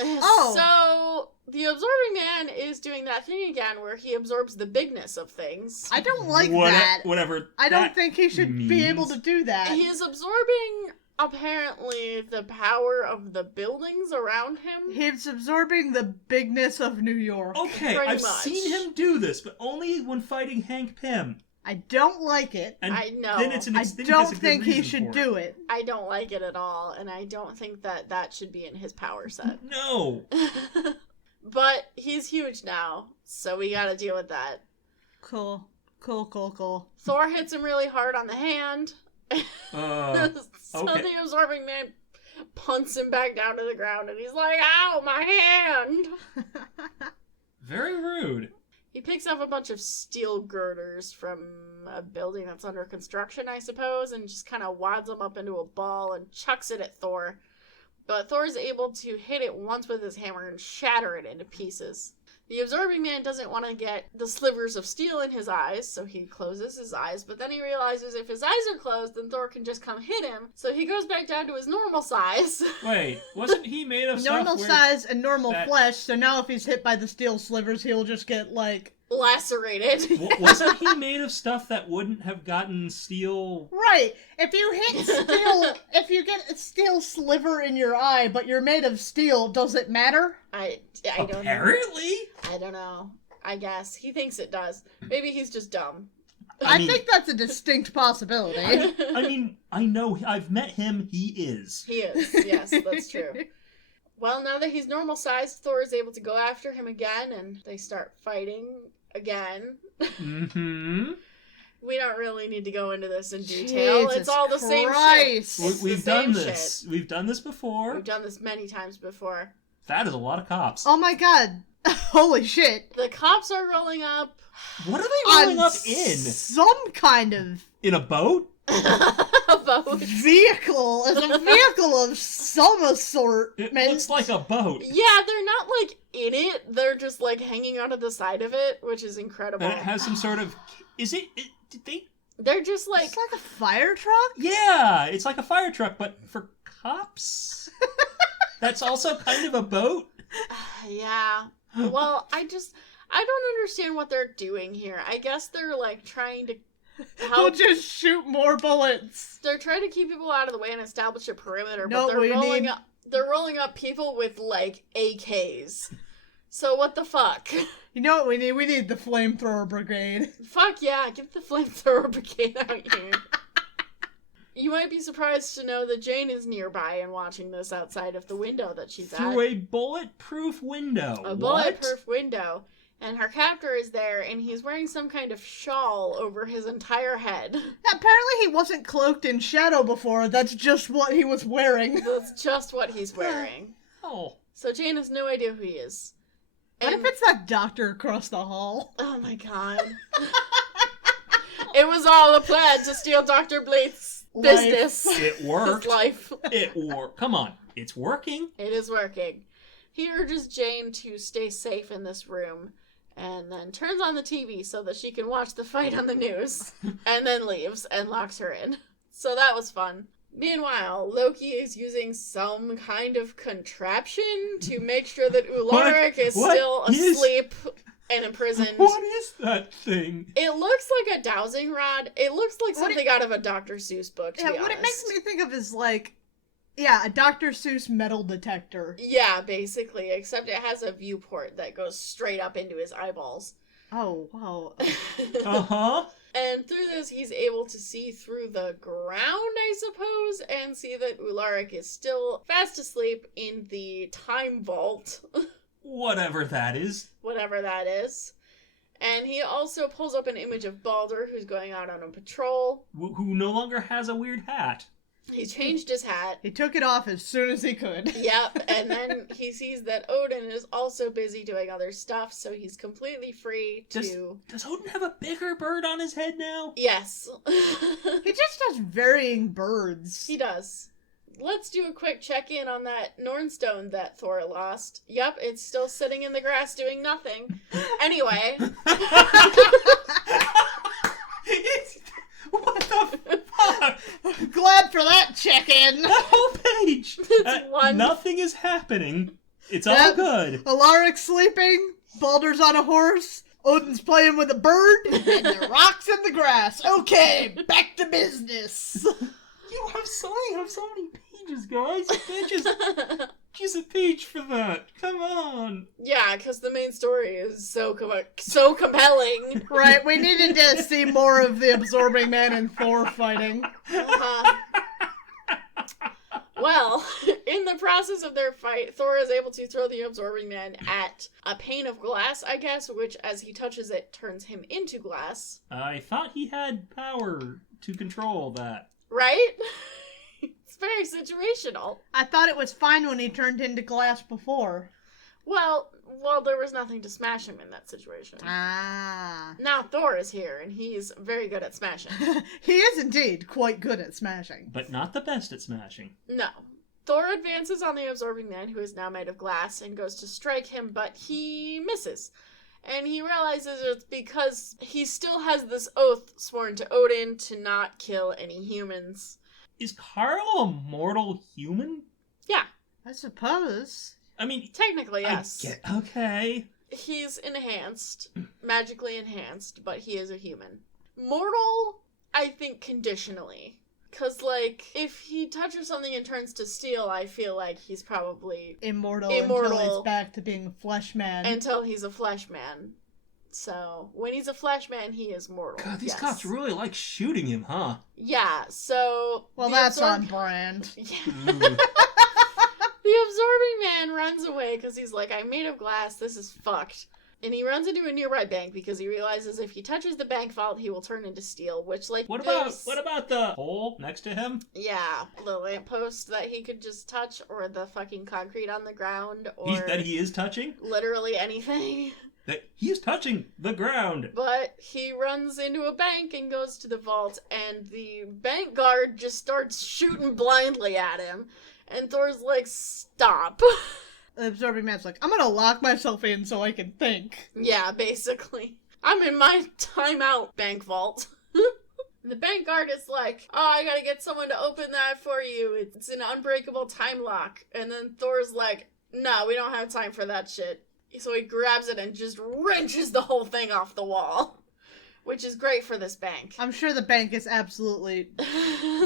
Oh. So, the Absorbing Man is doing that thing again where he absorbs the bigness of things. I don't like that. Whatever. I don't that think he should be able means. to do that. He is absorbing, apparently, the power of the buildings around him. He's absorbing the bigness of New York. Okay, Pretty I've much. seen him do this, but only when fighting Hank Pym. I don't like it. And I know. Then it's an I then he has don't a good think he reason should for do it. I don't like it at all, and I don't think that that should be in his power set. No. But he's huge now, so we gotta deal with that. Cool. Thor hits him really hard on the hand. So okay. the Absorbing Man punts him back down to the ground, and he's like, ow, my hand! Very rude. He picks up a bunch of steel girders from a building that's under construction, I suppose, and just kind of wads them up into a ball and chucks it at Thor. But Thor's able to hit it once with his hammer and shatter it into pieces. The Absorbing Man doesn't want to get the slivers of steel in his eyes, so he closes his eyes, but then he realizes if his eyes are closed, then Thor can just come hit him, so he goes back down to his normal size. Wait, wasn't he made of Normal stuff size and normal that- flesh, so now if he's hit by the steel slivers, he'll just get, like... Lacerated. Wasn't he made of stuff that wouldn't have gotten steel? Right! If you hit steel... if you get a steel sliver in your eye, but you're made of steel, does it matter? I don't know. Apparently. I don't know. I guess. He thinks it does. Maybe he's just dumb. I mean, think that's a distinct possibility. I mean, I know. I've met him. He is. He is. Yes, that's true. Well, now that he's normal sized, Thor is able to go after him again, and they start fighting again. Mm-hmm. We don't really need to go into this in detail. Jesus It's all the same shit. Christ. It's We've the done same this. shit. We've done this before. We've done this many times before. That is a lot of cops. Oh my god. Holy shit. The cops are rolling up. What are they rolling On up in? some kind of In a boat? A boat. vehicle. It's a vehicle of some sort. It man. looks like a boat. Yeah, they're not like in it. They're just like hanging out of the side of it, which is incredible. And it has some sort of... Did they... They're just like... It's like a fire truck? Yeah, it's like a fire truck, but for cops? That's also kind of a boat? Yeah. Well, I don't understand what they're doing here. I guess they're like trying to They'll help. just shoot more bullets. They're trying to keep people out of the way and establish a perimeter, No, but they're we rolling need- up. They're rolling up people with like AKs. So what the fuck? You know what we need? We need the flamethrower brigade. Fuck yeah! Get the flamethrower brigade out here. You might be surprised to know that Jane is nearby and watching this outside of the window that she's at. Through a bulletproof window. A What? bulletproof window. And her captor is there, and he's wearing some kind of shawl over his entire head. Apparently he wasn't cloaked in shadow before. That's just what he was wearing. That's just what he's wearing. Oh. So Jane has no idea who he is. What And- if it's that doctor across the hall? Oh my god. It was all a plan to steal Dr. Blake's business. It worked. His life. It worked. Come on. It's working. It is working. He urges Jane to stay safe in this room and then turns on the TV so that she can watch the fight on the news and then leaves and locks her in. So that was fun. Meanwhile, Loki is using some kind of contraption to make sure that Ularic is What still is- asleep and imprisoned. What is that thing? It looks like a dowsing rod. It looks like What something out of a Dr. Seuss book, to be Yeah, what it honest. makes me think of is like, yeah, a Dr. Seuss metal detector. Yeah, basically, except it has a viewport that goes straight up into his eyeballs. Oh, wow. Uh-huh. And through this, he's able to see through the ground, I suppose, and see that Ularic is still fast asleep in the time vault, Whatever that is. whatever that is. And he also pulls up an image of Balder, who's going out on a patrol. Who no longer has a weird hat. He changed his hat. He took it off as soon as he could. Yep, and then he sees that Odin is also busy doing other stuff, so he's completely free to... Does Odin have a bigger bird on his head now? Yes. He just has varying birds. He does. Let's do a quick check-in on that Norn Stone that Thor lost. Yep, it's still sitting in the grass doing nothing. Anyway. What the fuck? Glad for that check-in. That whole page. It's one- Nothing is happening. It's all Yep. good. Alaric's sleeping, Balder's on a horse, Odin's playing with a bird, and the rocks in the grass. Okay, back to business. You have so many pages, guys. You can't just use a page for that. Come on. Yeah, because the main story is so compelling. Right, we needed to see more of the Absorbing Man and Thor fighting. Uh-huh. Well, in the process of their fight, Thor is able to throw the Absorbing Man at a pane of glass, I guess, which, as he touches it, turns him into glass. I thought he had power to control that. Right? It's very situational. I thought it was fine when he turned into glass before. Well, there was nothing to smash him in that situation. Ah. Now Thor is here, and he's very good at smashing. He is indeed quite good at smashing. But not the best at smashing. No. Thor advances on the Absorbing Man, who is now made of glass, and goes to strike him, but he misses. And he realizes it's because he still has this oath sworn to Odin to not kill any humans. Is Carl a mortal human? Yeah, I suppose. I mean, technically, yes. Okay. He's enhanced, magically enhanced, but he is a human. Mortal, I think conditionally. Because, like, if he touches something and turns to steel, I feel like he's probably Immortal Immortal. until he's back to being a flesh man. until he's a flesh man. So, when he's a flesh man, he is mortal. God, these yes. cops really like shooting him, huh? Yeah, so... well, the that's absorb- on brand. Yeah. Ooh. The Absorbing Man runs away because he's like, I'm made of glass, this is fucked. And he runs into a nearby bank because he realizes if he touches the bank vault, he will turn into steel, which, like, What about the hole next to him? Yeah, the lamppost that he could just touch, or the fucking concrete on the ground, or... That he is touching? Literally anything. That he's touching the ground. But he runs into a bank and goes to the vault, and the bank guard just starts shooting blindly at him. And Thor's like, stop. The Absorbing Man's like, I'm gonna lock myself in so I can think. Yeah, basically. I'm in my timeout bank vault. And the bank guard is like, oh, I gotta get someone to open that for you. It's an unbreakable time lock. And then Thor's like, no, we don't have time for that shit. So he grabs it and just wrenches the whole thing off the wall. Which is great for this bank. I'm sure the bank is absolutely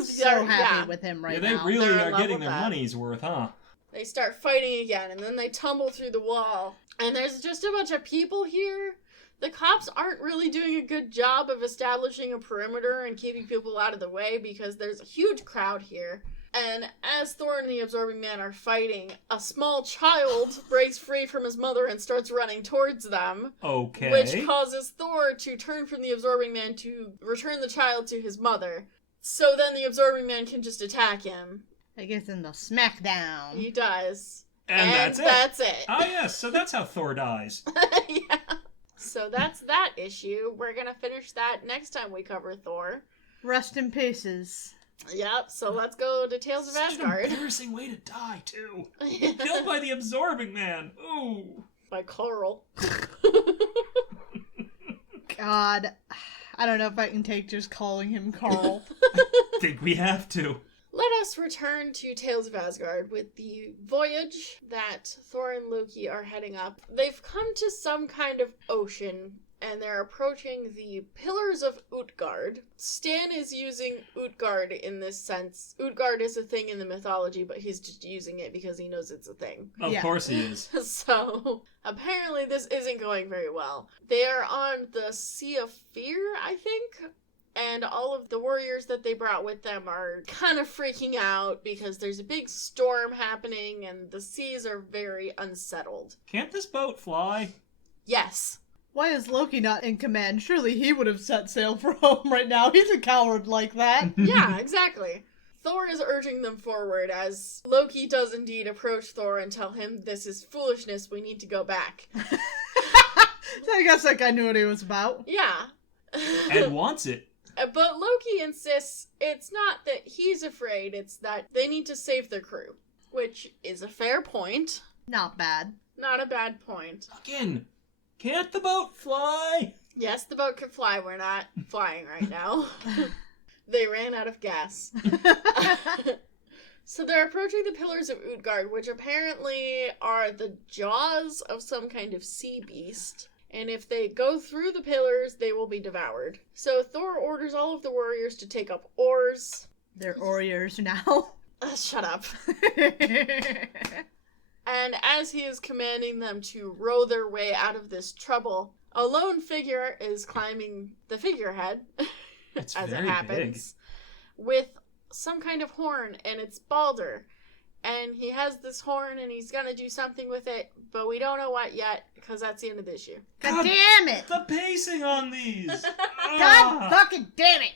so happy with him right now. Yeah, they really are getting their money's worth, huh? They start fighting again, and then they tumble through the wall. And there's just a bunch of people here. The cops aren't really doing a good job of establishing a perimeter and keeping people out of the way because there's a huge crowd here. And as Thor and the Absorbing Man are fighting, a small child breaks free from his mother and starts running towards them. Okay. Which causes Thor to turn from the Absorbing Man to return the child to his mother. So then the Absorbing Man can just attack him. I guess in the smackdown. He does. And that's it. Oh, yes, so that's how Thor dies. Yeah. So that's that issue. We're going to finish that next time we cover Thor. Rest in pieces. Yep, so let's go to Tales of Asgard. Such an embarrassing way to die, too. Killed by the Absorbing Man. Ooh. By Carl. God. I don't know if I can take just calling him Carl. Think we have to. Let us return to Tales of Asgard with the voyage that Thor and Loki are heading up. They've come to some kind of ocean, and they're approaching the Pillars of Utgard. Stan is using Utgard in this sense. Utgard is a thing in the mythology, but he's just using it because he knows it's a thing. Of course he is. So, apparently this isn't going very well. They're on the Sea of Fear, I think? And all of the warriors that they brought with them are kind of freaking out because there's a big storm happening and the seas are very unsettled. Can't this boat fly? Yes. Why is Loki not in command? Surely he would have set sail for home right now. He's a coward like that. Yeah, exactly. Thor is urging them forward as Loki does indeed approach Thor and tell him this is foolishness, we need to go back. So I guess that guy knew what he was about. Yeah. And wants it. But Loki insists it's not that he's afraid, it's that they need to save their crew. Which is a fair point. Not bad. Not a bad point. Again, can't the boat fly? Yes, the boat can fly. We're not flying right now. They ran out of gas. So they're approaching the Pillars of Utgard, which apparently are the jaws of some kind of sea beast. And if they go through the pillars, they will be devoured. So Thor orders all of the warriors to take up oars. They're warriors now. Shut up. And as he is commanding them to row their way out of this trouble, a lone figure is climbing the figurehead, It's as very it happens, with some kind of horn, and it's Balder. And he has this horn, and he's gonna do something with it, but we don't know what yet, because that's the end of the issue. God damn it! The pacing on these! God fucking damn it!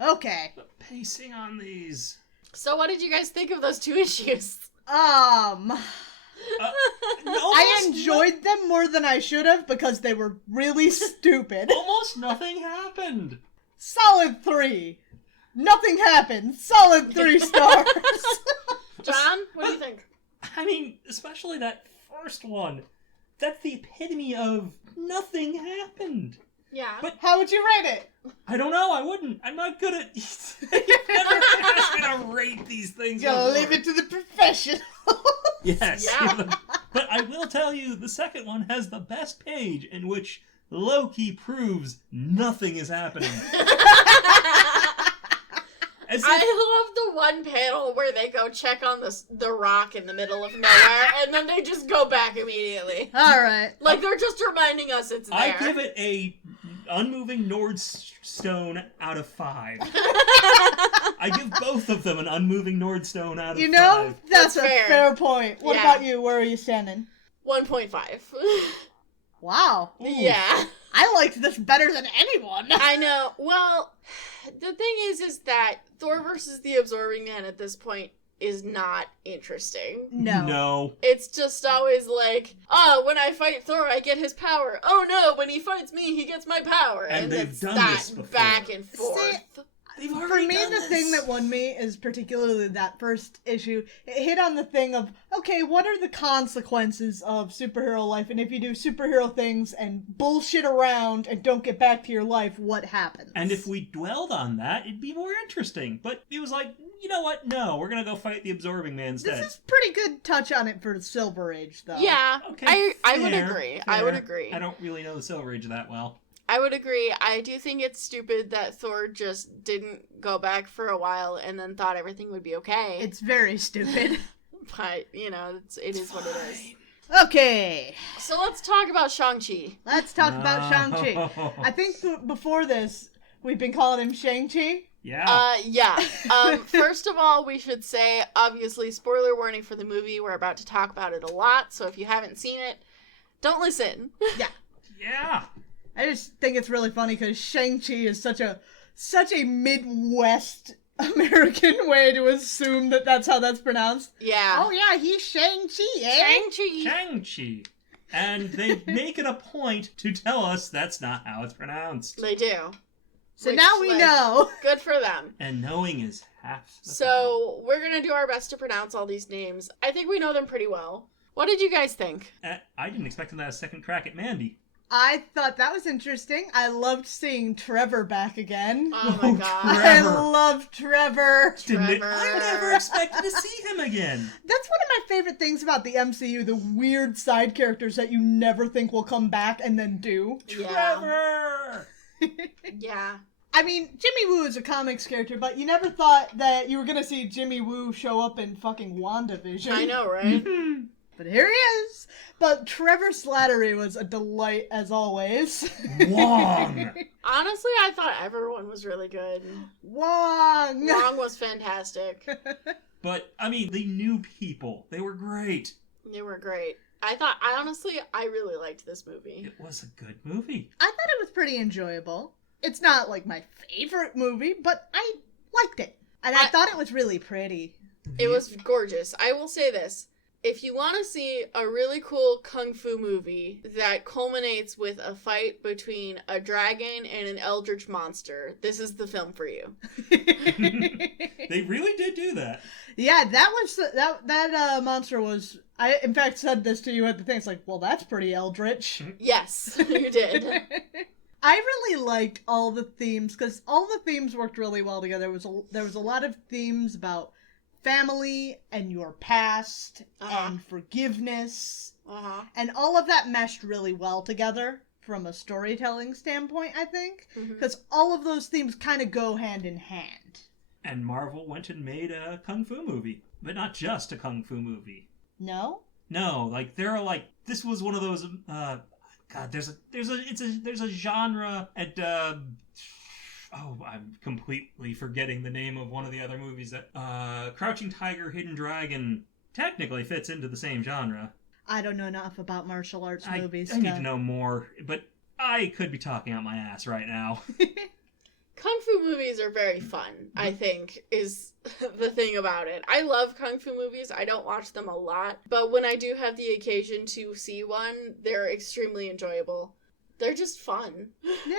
Okay. The pacing on these. So what did you guys think of those two issues? I enjoyed them more than I should have because they were really stupid. Almost nothing happened. Solid 3. Nothing happened. Solid 3 stars. John, what do you think? I mean, especially that first one. That's the epitome of nothing happened. Yeah. But how would you rate it? I don't know. I wouldn't. I'm not good at... You never asked me to rate these things. Gotta leave it to the professionals. Yes. Yeah. But I will tell you, the second one has the best page in which Loki proves nothing is happening. I love the one panel where they go check on the rock in the middle of nowhere, and then they just go back immediately. Alright. Like, they're just reminding us it's there. I give it a unmoving Norn Stone out of 5. I give both of them an unmoving Norn Stone out of 5. You know, that's a fair. fair point. What Yeah. about you? Where are you standing? 1.5. Wow. Ooh. Yeah. I liked this better than anyone. I know. Well, the thing is that Thor versus the Absorbing Man at this point is not interesting. No. It's just always like, oh, when I fight Thor, I get his power. Oh no, when he fights me, he gets my power. And they've it's done that this before. back and forth. See, They've For already me, done the this. thing that won me is particularly that first issue. It hit on the thing of, okay, what are the consequences of superhero life? And if you do superhero things and bullshit around and don't get back to your life, what happens? And if we dwelled on that, it'd be more interesting. But it was like, you know what? No, we're gonna go fight the Absorbing Man instead. This is pretty good touch on it for the Silver Age, though. Yeah, Okay, I would fair, agree. fair. I would agree. I don't really know the Silver Age that well. I would agree. I do think it's stupid that Thor just didn't go back for a while and then thought everything would be okay. It's very stupid. But, you know, it is what it is. Okay, So let's talk about Shang-Chi. let's talk about Shang-Chi. I think before this, we've been calling him Shang-Chi. Yeah. Yeah. First of all, we should say, obviously, spoiler warning for the movie. We're about to talk about it a lot, so if you haven't seen it, don't listen. Yeah. I just think it's really funny because Shang-Chi is such a Midwest American way to assume that that's how that's pronounced. Yeah. Oh yeah, he's Shang-Chi, eh? Shang-Chi. Shang-Chi. And they make it a point to tell us that's not how it's pronounced. They do. So Which, now we like, know. Good for them. And knowing is half the So, we're gonna do our best to pronounce all these names. I think we know them pretty well. What did you guys think? battle. I didn't expect him to have a second crack at Mandy. I thought that was interesting. I loved seeing Trevor back again. Oh my Oh, god. I Trevor. love Trevor. Trevor. I never expected to see him again. That's one of my favorite things about the MCU, the weird side characters that you never think will come back and then do. Yeah. Trevor! Yeah. I mean, Jimmy Woo is a comics character, but you never thought that you were gonna see Jimmy Woo show up in fucking WandaVision. I know, right? But here he is. But Trevor Slattery was a delight as always. Wong! Honestly, I thought everyone was really good. Wong! Wong was fantastic. But, I mean, the new people, they were great. They were great. I really liked this movie. It was a good movie. I thought it was pretty enjoyable. It's not like my favorite movie, but I liked it. And I thought it was really pretty. It was gorgeous. I will say this. If you want to see a really cool kung fu movie that culminates with a fight between a dragon and an eldritch monster, this is the film for you. They really did do that. Yeah, that monster was. I in fact said this to you at the thing. It's like, well, that's pretty eldritch. Yes, you did. I really liked all the themes because all the themes worked really well together. There was a lot of themes about family and your past and forgiveness, and all of that meshed really well together from a storytelling standpoint. I think because all of those themes kind of go hand in hand. And Marvel went and made a kung fu movie, but not just a kung fu movie. No. No, like there are like this was one of those. God, there's a genre at. Oh, I'm completely forgetting the name of one of the other movies that. Crouching Tiger, Hidden Dragon technically fits into the same genre. I don't know enough about martial arts movies. I need to know more, but I could be talking out my ass right now. Kung fu movies are very fun, I think, is the thing about it. I love kung fu movies. I don't watch them a lot, but when I do have the occasion to see one, they're extremely enjoyable. They're just fun. Yeah.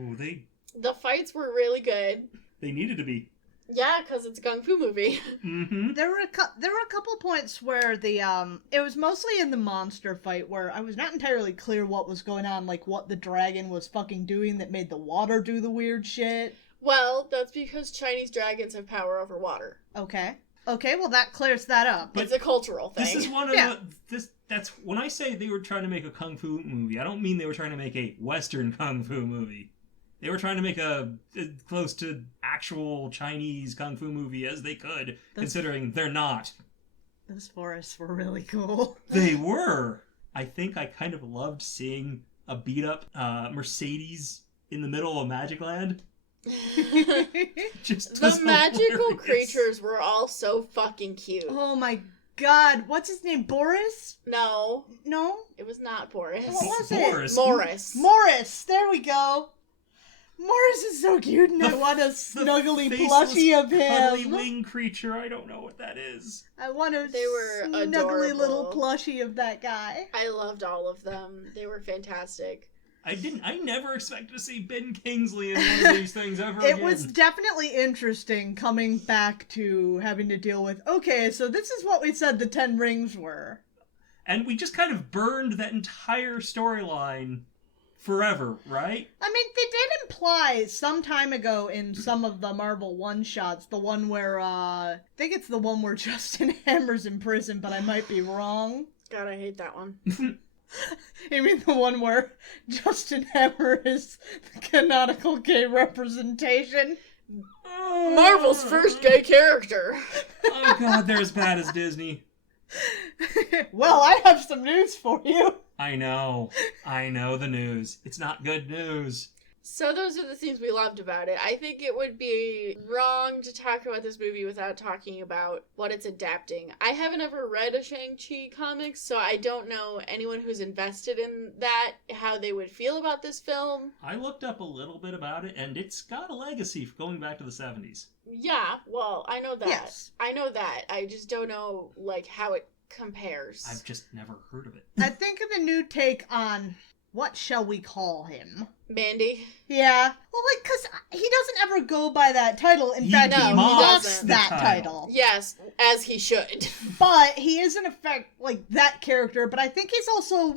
Ooh, The fights were really good. they needed to be. Yeah, because it's a kung fu movie. Mm-hmm. There were a couple points where it was mostly in the monster fight where I was not entirely clear what was going on, like what the dragon was fucking doing that made the water do the weird shit. Well, that's because Chinese dragons have power over water. Okay, well that clears that up. But it's a cultural thing. This is one of that's when I say they were trying to make a kung fu movie, I don't mean they were trying to make a Western kung fu movie. They were trying to make as close to actual Chinese kung fu movie as they could, considering they're not. Those forests were really cool. They were. I think I kind of loved seeing a beat-up Mercedes in the middle of Magic Land. The magical creatures were all so fucking cute. Oh my God, what's his name? Boris? No, No? it was not Boris. What was Boris. Morris. Morris! There we go. Morris is so cute, and I want a snuggly plushie of cuddly him. wing creature. I don't know what that is. I want a They were snuggly adorable. little plushie of that guy. I loved all of them. They were fantastic. I never expected to see Ben Kingsley in one of these things ever It again. was definitely interesting coming back to having to deal with, okay, so this is what we said the 10 Rings were. And we just kind of burned that entire storyline forever, right? I mean, they did imply some time ago in some of the Marvel one-shots, the one where, I think it's the one where Justin Hammer's in prison, but I might be wrong. God, I hate that one. You mean the one where Justin Hammer is the canonical gay representation? Marvel's first gay character. Oh god, they're as bad as Disney. Well, I have some news for you. I know the news. It's not good news. So those are the things we loved about it. I think it would be wrong to talk about this movie without talking about what it's adapting. I haven't ever read a Shang-Chi comic, so I don't know anyone who's invested in that, how they would feel about this film. I looked up a little bit about it, and it's got a legacy going back to the 70s. Yeah, well, I know that. Yes. I know that. I just don't know, like, how it compares. I've just never heard of it. I think of a new take on, what shall we call him? Mandy? Yeah. Well, like, because he doesn't ever go by that title. In He fact, he No, he mocks doesn't. that The title. title. Yes, as he should. But he is, in effect, like, that character. But I think he's also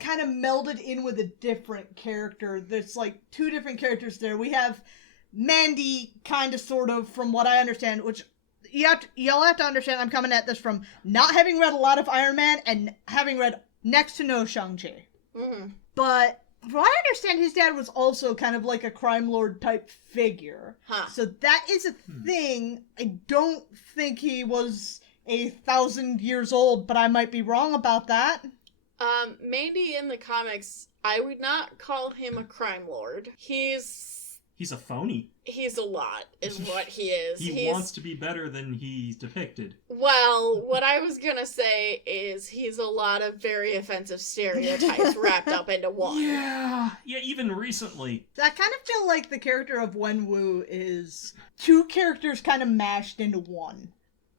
kind of melded in with a different character. There's, like, two different characters there. We have Mandy, kind of, sort of, from what I understand, which y'all have to understand, I'm coming at this from not having read a lot of Iron Man and having read next to no Shang-Chi. Mm-hmm. But from what I understand, his dad was also kind of like a crime lord type figure. Huh. So that is a thing. I don't think he was 1,000 years old, but I might be wrong about that. Mandy in the comics, I would not call him a crime lord. He's a phony. He's a lot, is what he is. He wants to be better than he's depicted. Well, what I was gonna say is he's a lot of very offensive stereotypes wrapped up into one. Yeah, even recently. I kind of feel like the character of Wenwu is two characters kind of mashed into one.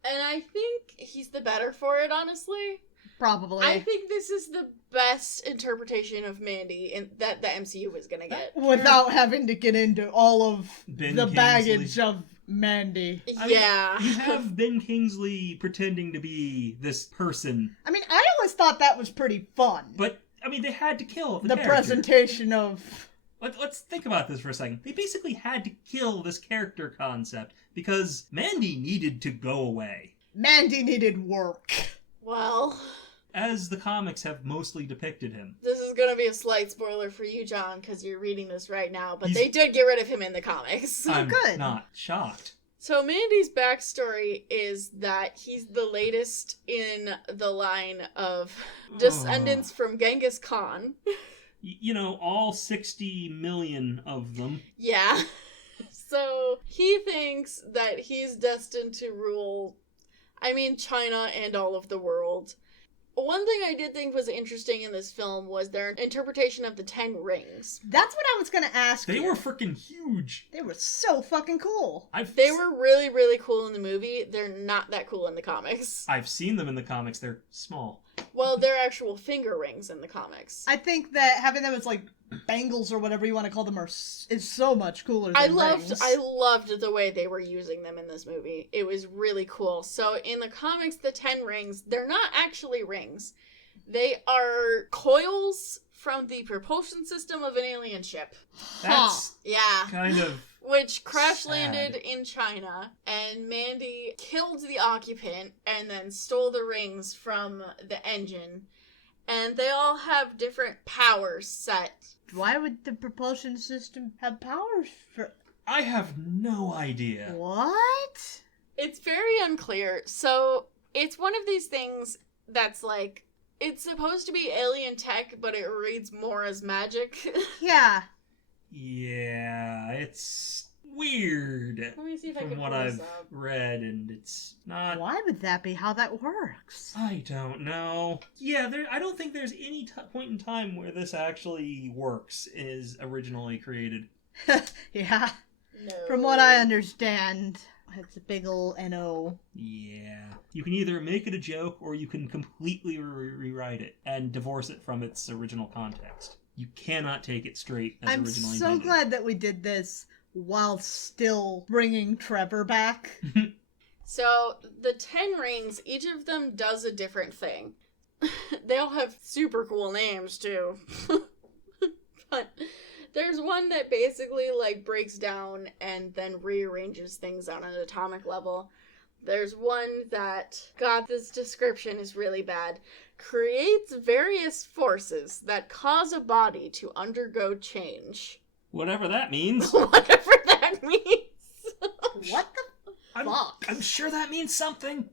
And I think he's the better for it, honestly. Probably. I think this is the best interpretation of Mandy that the MCU is gonna get. Without having to get into all of Ben the Kingsley. baggage of Mandy. I mean, Yeah. you have Ben Kingsley pretending to be this person, I mean, I always thought that was pretty fun. but, I mean, they had to kill the the character. presentation of... Let's think about this for a second. They basically had to kill this character concept because Mandy needed to go away. Mandy needed work. Well, As the comics have mostly depicted him. this is gonna be a slight spoiler for you, John, because you're reading this right now, but He's- they did get rid of him in the comics. I'm good. not shocked. So Mandy's backstory is that he's the latest in the line of descendants from Genghis Khan. You know, all 60 million of them. Yeah. So he thinks that he's destined to rule, China and all of the world. One thing I did think was interesting in this film was their interpretation of the 10 rings. That's what I was gonna ask They you. were freaking huge. They were so fucking cool. They were really, really cool in the movie. They're not that cool in the comics. I've seen them in the comics. They're small. Well, they're actual finger rings in the comics. I think that having them as like bangles or whatever you want to call them is so much cooler than I rings. loved the way they were using them in this movie. It was really cool. So in the comics, the 10 rings, they're not actually rings. They are coils from the propulsion system of an alien ship. That's Yeah. kind of... Which crash sad. landed in China, and Mandy killed the occupant and then stole the rings from the engine. And they all have different powers set. Why would the propulsion system have powers for... I have no idea. What? It's very unclear. So it's one of these things that's like, it's supposed to be alien tech, but it reads more as magic. Yeah. Yeah, it's... weird. Let me see if I From can what pull this I've up. read, and it's not... Why would that be how that works? I don't know. Yeah, I don't think there's any point in time where this actually works, is originally created. Yeah. No. From what I understand, it's a big ol' NO. Yeah. You can either make it a joke, or you can completely rewrite it and divorce it from its original context. You cannot take it straight as I'm originally so intended. glad that we did this while still bringing Trevor back. So, the 10 rings, each of them does a different thing. They all have super cool names, too. But there's one that basically, like, breaks down and then rearranges things on an atomic level. There's one that, God, this description is really bad, creates various forces that cause a body to undergo change. Whatever that means. Whatever that means. What the fuck? I'm sure that means something.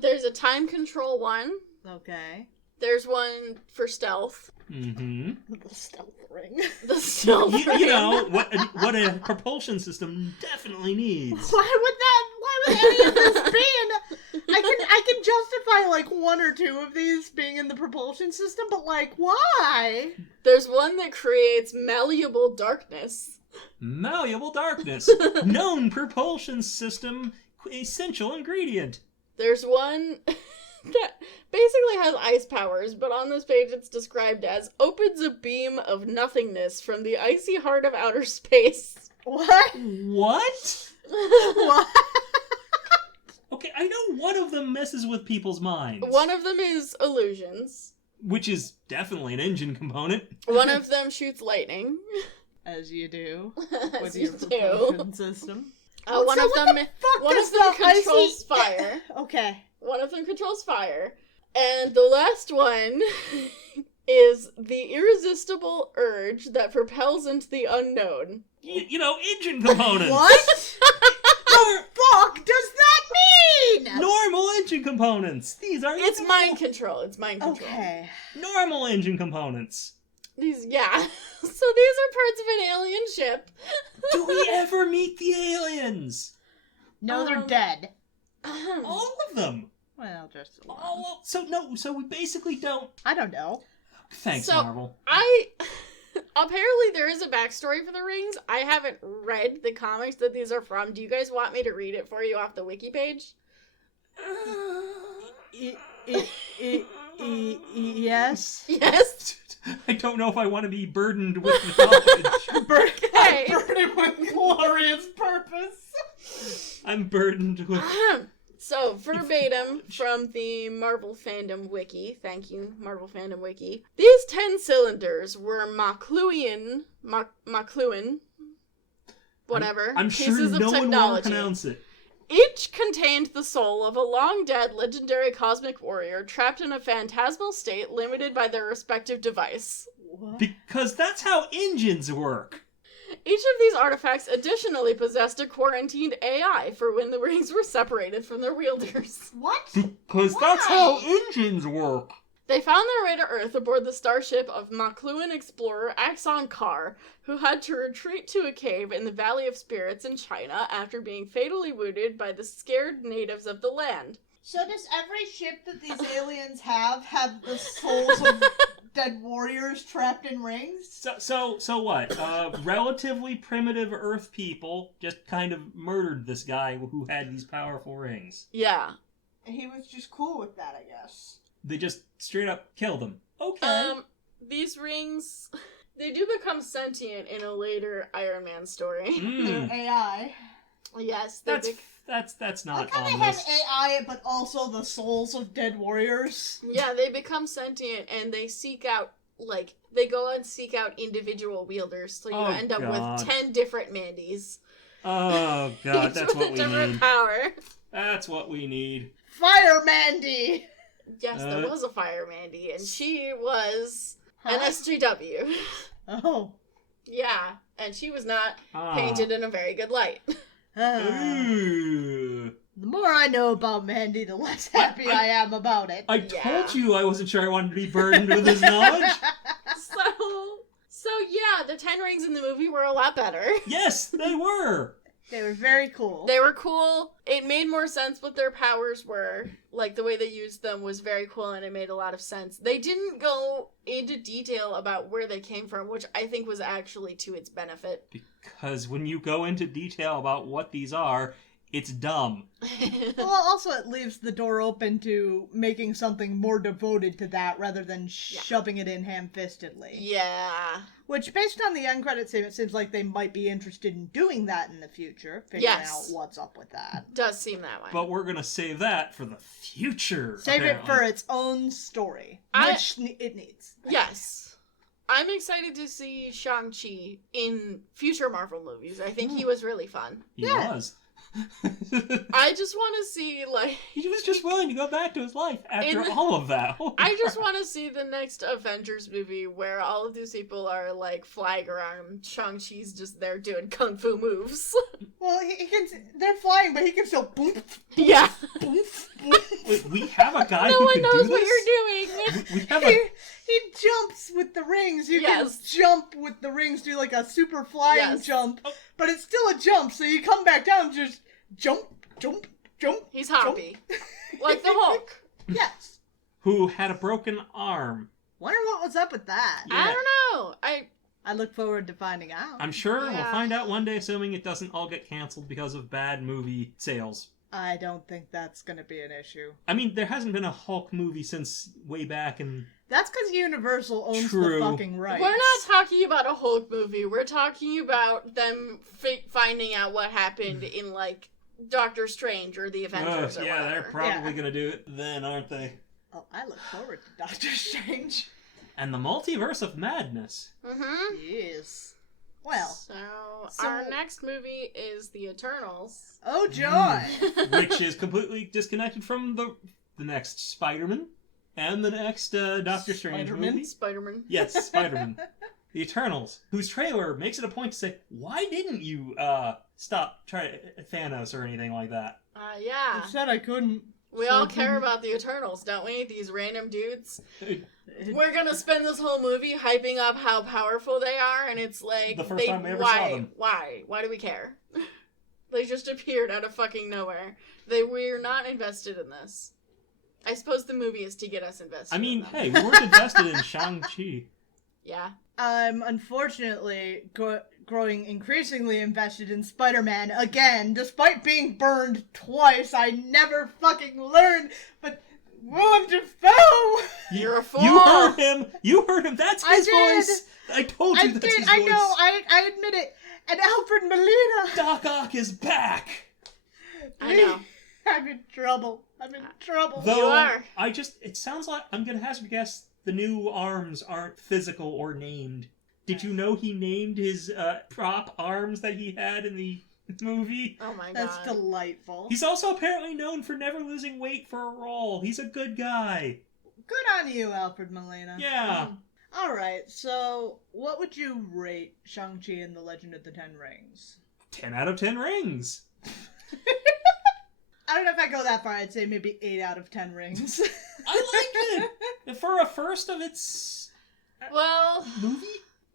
There's a time control one. Okay. There's one for stealth. Mm-hmm. The stealth ring. The stealth ring. You know, what a propulsion system definitely needs. Why would any of this be in... I can justify, like, one or two of these being in the propulsion system, but, like, why? There's one that creates malleable darkness. Malleable darkness. Known propulsion system essential ingredient. There's one that basically has ice powers, but on this page it's described as opens a beam of nothingness from the icy heart of outer space. What? What? What? Okay, I know one of them messes with people's minds. One of them is illusions. Which is definitely an engine component. One of them shoots lightning. As you do. As With you your do. propulsion system. One So of what them the fuck one does of them the icy- controls fire. Okay. One of them controls fire. And the last one is the irresistible urge that propels into the unknown. You know, engine components. What? The fuck does that mean? Normal engine components. These are It's mind control. It's mind control. Okay. normal engine components. These, yeah. So these are parts of an alien ship. Do we ever meet the aliens? No, they're dead. All of them. Well, just a lot. Oh, so we basically don't. I don't know. Thanks, So- Marvel. Apparently there is a backstory for the rings. I haven't read the comics that these are from. Do you guys want me to read it for you off the wiki page? Yes. Yes. I don't know if I want to be burdened with the knowledge. Okay. Burdened with glorious purpose. I'm burdened with. So, verbatim from the Marvel Fandom Wiki, thank you, Marvel Fandom Wiki, these 10 cylinders were McLuhan, whatever, I'm sure pieces of no one will technology. pronounce it. Each contained the soul of a long-dead legendary cosmic warrior trapped in a phantasmal state limited by their respective device. What? Because that's how engines work. Each of these artifacts additionally possessed a quarantined AI for when the rings were separated from their wielders. What? Because that's how engines work. They found their way to Earth aboard the starship of McLuhan explorer Axon Carr, who had to retreat to a cave in the Valley of Spirits in China after being fatally wounded by the scared natives of the land. So does every ship that these aliens have the souls of dead warriors trapped in rings? So what? Relatively primitive Earth people just kind of murdered this guy who had these powerful rings. Yeah. He was just cool with that, I guess. They just straight up killed him. Okay. These rings, they do become sentient in a later Iron Man story. They're AI. Yes, That's not Like how they on have this. AI, but also the souls of dead warriors. Yeah, they become sentient and they seek out, like, they go and seek out individual wielders, so you Oh, end up God. with 10 different Mandys. Oh god, Each that's with what a we different need. power. That's what we need. Fire Mandy! Yes, there was a Fire Mandy, and she was Huh? an SJW. Oh. Yeah, and she was not painted in a very good light. Ooh. The more I know about Mandy, the less happy I am about it. I told you I wasn't sure I wanted to be burdened with this knowledge. So yeah, the 10 rings in the movie were a lot better. Yes, they were. They were very cool. They were cool. It made more sense what their powers were. Like, the way they used them was very cool, and it made a lot of sense. They didn't go into detail about where they came from, which I think was actually to its benefit. Because when you go into detail about what these are, it's dumb. Well, also it leaves the door open to making something more devoted to that rather than shoving it in ham-fistedly. Yeah. Which, based on the end credit scene, it seems like they might be interested in doing that in the future, figuring out what's up with that. Does seem that way. But we're going to save that for the future. Save apparently. it for its own story, which it needs. Yes. I'm excited to see Shang Chi in future Marvel movies. I think he was really fun. He was. I just want to see, like... He was just willing to go back to his life after all of that. I just want to see the next Avengers movie where all of these people are, like, flying around. Shang-Chi's just there doing kung fu moves. Well, he can... They're flying, but he can still boom. Yeah. Boom, boom. Wait, we have a guy No who one can knows do this? what you're doing. We have He jumps with the rings. You can jump with the rings, do like a super flying jump, but it's still a jump, so you come back down and just jump, jump, jump. He's hoppy. Like the Hulk. Yes. Who had a broken arm. Wonder what was up with that. Yeah. I don't know. I look forward to finding out. I'm sure we'll find out one day, assuming it doesn't all get canceled because of bad movie sales. I don't think that's going to be an issue. I mean, there hasn't been a Hulk movie since way back in... That's because Universal owns the fucking rights. We're not talking about a Hulk movie. We're talking about them finding out what happened in, like, Doctor Strange or the Avengers or whatever. They're probably going to do it then, aren't they? Oh, I look forward to Doctor Strange. And the Multiverse of Madness. Mm-hmm. Yes. Well. So our next movie is The Eternals. Oh, joy! Which is completely disconnected from the next Spider-Man and the next Doctor Strange movie. Spider-Man. Yes, Spider-Man. The Eternals, whose trailer makes it a point to say, why didn't you stop Thanos or anything like that? Yeah. I said I couldn't. We all care about the Eternals, don't we? These random dudes. We're gonna spend this whole movie hyping up how powerful they are, and it's like... The first time we ever saw them. Why? Why do we care? They just appeared out of fucking nowhere. We're not invested in this. I suppose the movie is to get us invested in them. Hey, we weren't invested in Shang-Chi. Yeah. I'm unfortunately growing increasingly invested in Spider-Man again. Despite being burned twice, I never fucking learned, but Willem Dafoe! You're a fool! You heard him! That's his voice! I told you that's his voice! I know, I admit it. And Alfred Molina! Doc Ock is back! I know. I'm in trouble. Though, you are. It sounds like, I'm gonna hazard a guess, the new arms aren't physical or named. Did you know he named his prop arms that he had in the movie? Oh my god. That's delightful. He's also apparently known for never losing weight for a role. He's a good guy. Good on you, Alfred Molina. Yeah. Alright, so what would you rate Shang-Chi and the Legend of the Ten Rings? 10 out of 10 rings. I don't know if I go that far. I'd say maybe 8 out of 10 rings. I liked it. For a first of its movie?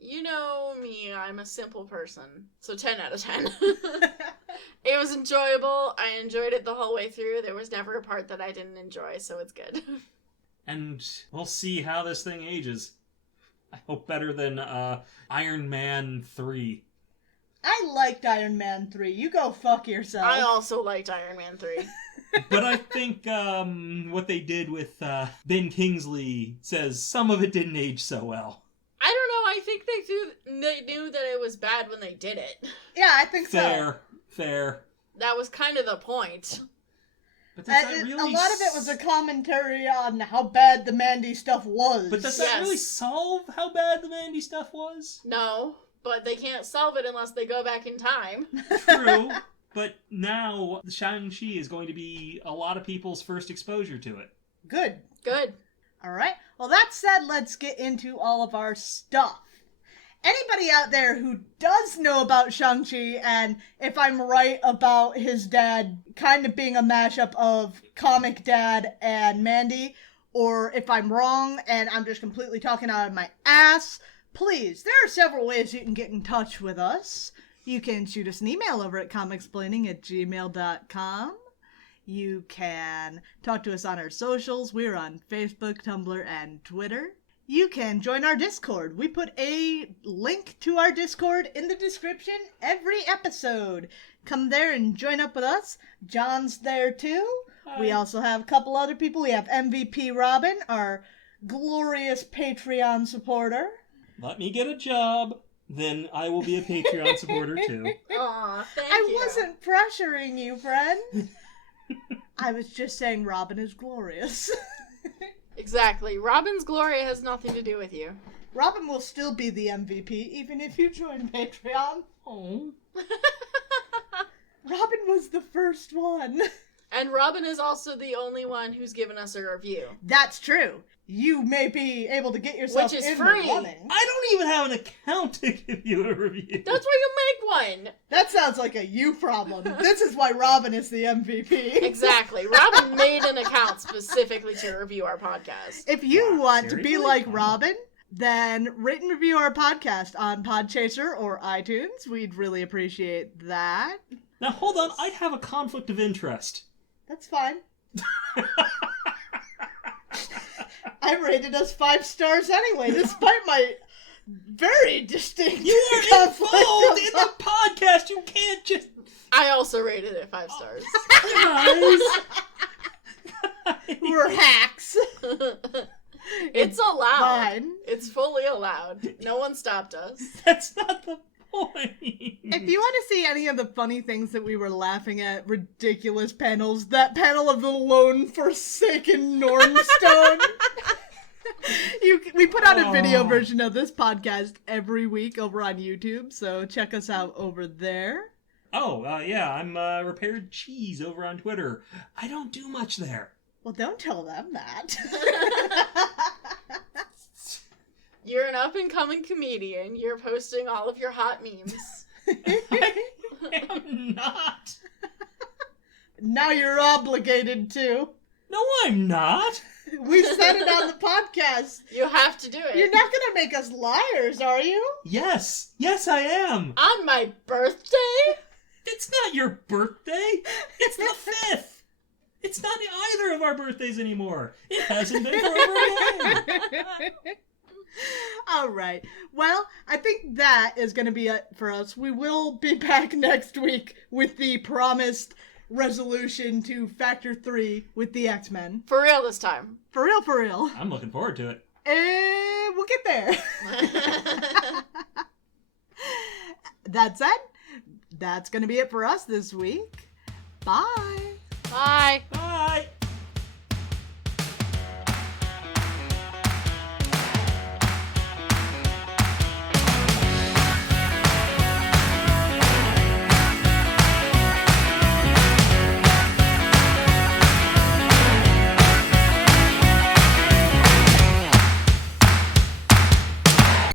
You know me, I'm a simple person. So 10 out of 10. It was enjoyable. I enjoyed it the whole way through. There was never a part that I didn't enjoy, so it's good. And we'll see how this thing ages. I hope better than Iron Man 3. I liked Iron Man 3. You go fuck yourself. I also liked Iron Man 3. But I think what they did with Ben Kingsley says some of it didn't age so well. I don't know. I think they knew that it was bad when they did it. Yeah, I think so. Fair. That was kind of the point. But does that really... A lot of it was a commentary on how bad the Mandy stuff was. But does that really solve how bad the Mandy stuff was? No, but they can't solve it unless they go back in time. True, but now Shang-Chi is going to be a lot of people's first exposure to it. Good. Alright, well that said, let's get into all of our stuff. Anybody out there who does know about Shang-Chi, and if I'm right about his dad kind of being a mashup of comic dad and Mandy, or if I'm wrong and I'm just completely talking out of my ass, please, there are several ways you can get in touch with us. You can shoot us an email over at comicsplaining@gmail.com. You can talk to us on our socials. We're on Facebook, Tumblr, and Twitter. You can join our Discord. We put a link to our Discord in the description every episode. Come there and join up with us. John's there too. Hi. We also have a couple other people. We have MVP Robin, our glorious Patreon supporter. Let me get a job, then I will be a Patreon supporter too. Aw, thank I you. wasn't pressuring you, friend. I was just saying Robin is glorious. Exactly. Robin's glory has nothing to do with you. Robin will still be the MVP even if you join Patreon. Oh. Robin was the first one. And Robin is also the only one who's given us a review. That's true. You may be able to get yourself Which is in free. the running. I don't even have an account to give you a review. That's why you make one. That sounds like a you problem. This is why Robin is the MVP. Exactly. Robin made an account specifically to review our podcast. If you Wow, want to be seriously? like Oh. Robin, then rate and review our podcast on Podchaser or iTunes. We'd really appreciate that. Now hold on, I have a conflict of interest. That's fine. I rated us 5 stars anyway, despite my very distinct You are conflict involved of- in the podcast. You can't just I also rated it 5 stars. guys. We're hacks. It's allowed. Fine. It's fully allowed. No one stopped us. That's not the point. If you want to see any of the funny things that we were laughing at, ridiculous panels, that panel of the lone forsaken Norn Stone. We put out a video Oh. version of this podcast every week over on YouTube, so check us out over there. Oh, yeah, I'm Repaired Cheese over on Twitter. I don't do much there. Well, don't tell them that. You're an up-and-coming comedian. You're posting all of your hot memes. I'm not. Now you're obligated to. No, I'm not. We said it on the podcast. You have to do it. You're not gonna make us liars, are you? Yes, I am. On my birthday? It's not your birthday. It's the 5th. It's not either of our birthdays anymore. It hasn't been for over a day. All right. Well, I think that is going to be it for us. We will be back next week with the promised resolution to Factor 3 with the X-Men. For real this time. For real, for real. I'm looking forward to it. And we'll get there. That said, that's going to be it for us this week. Bye. Bye. Bye.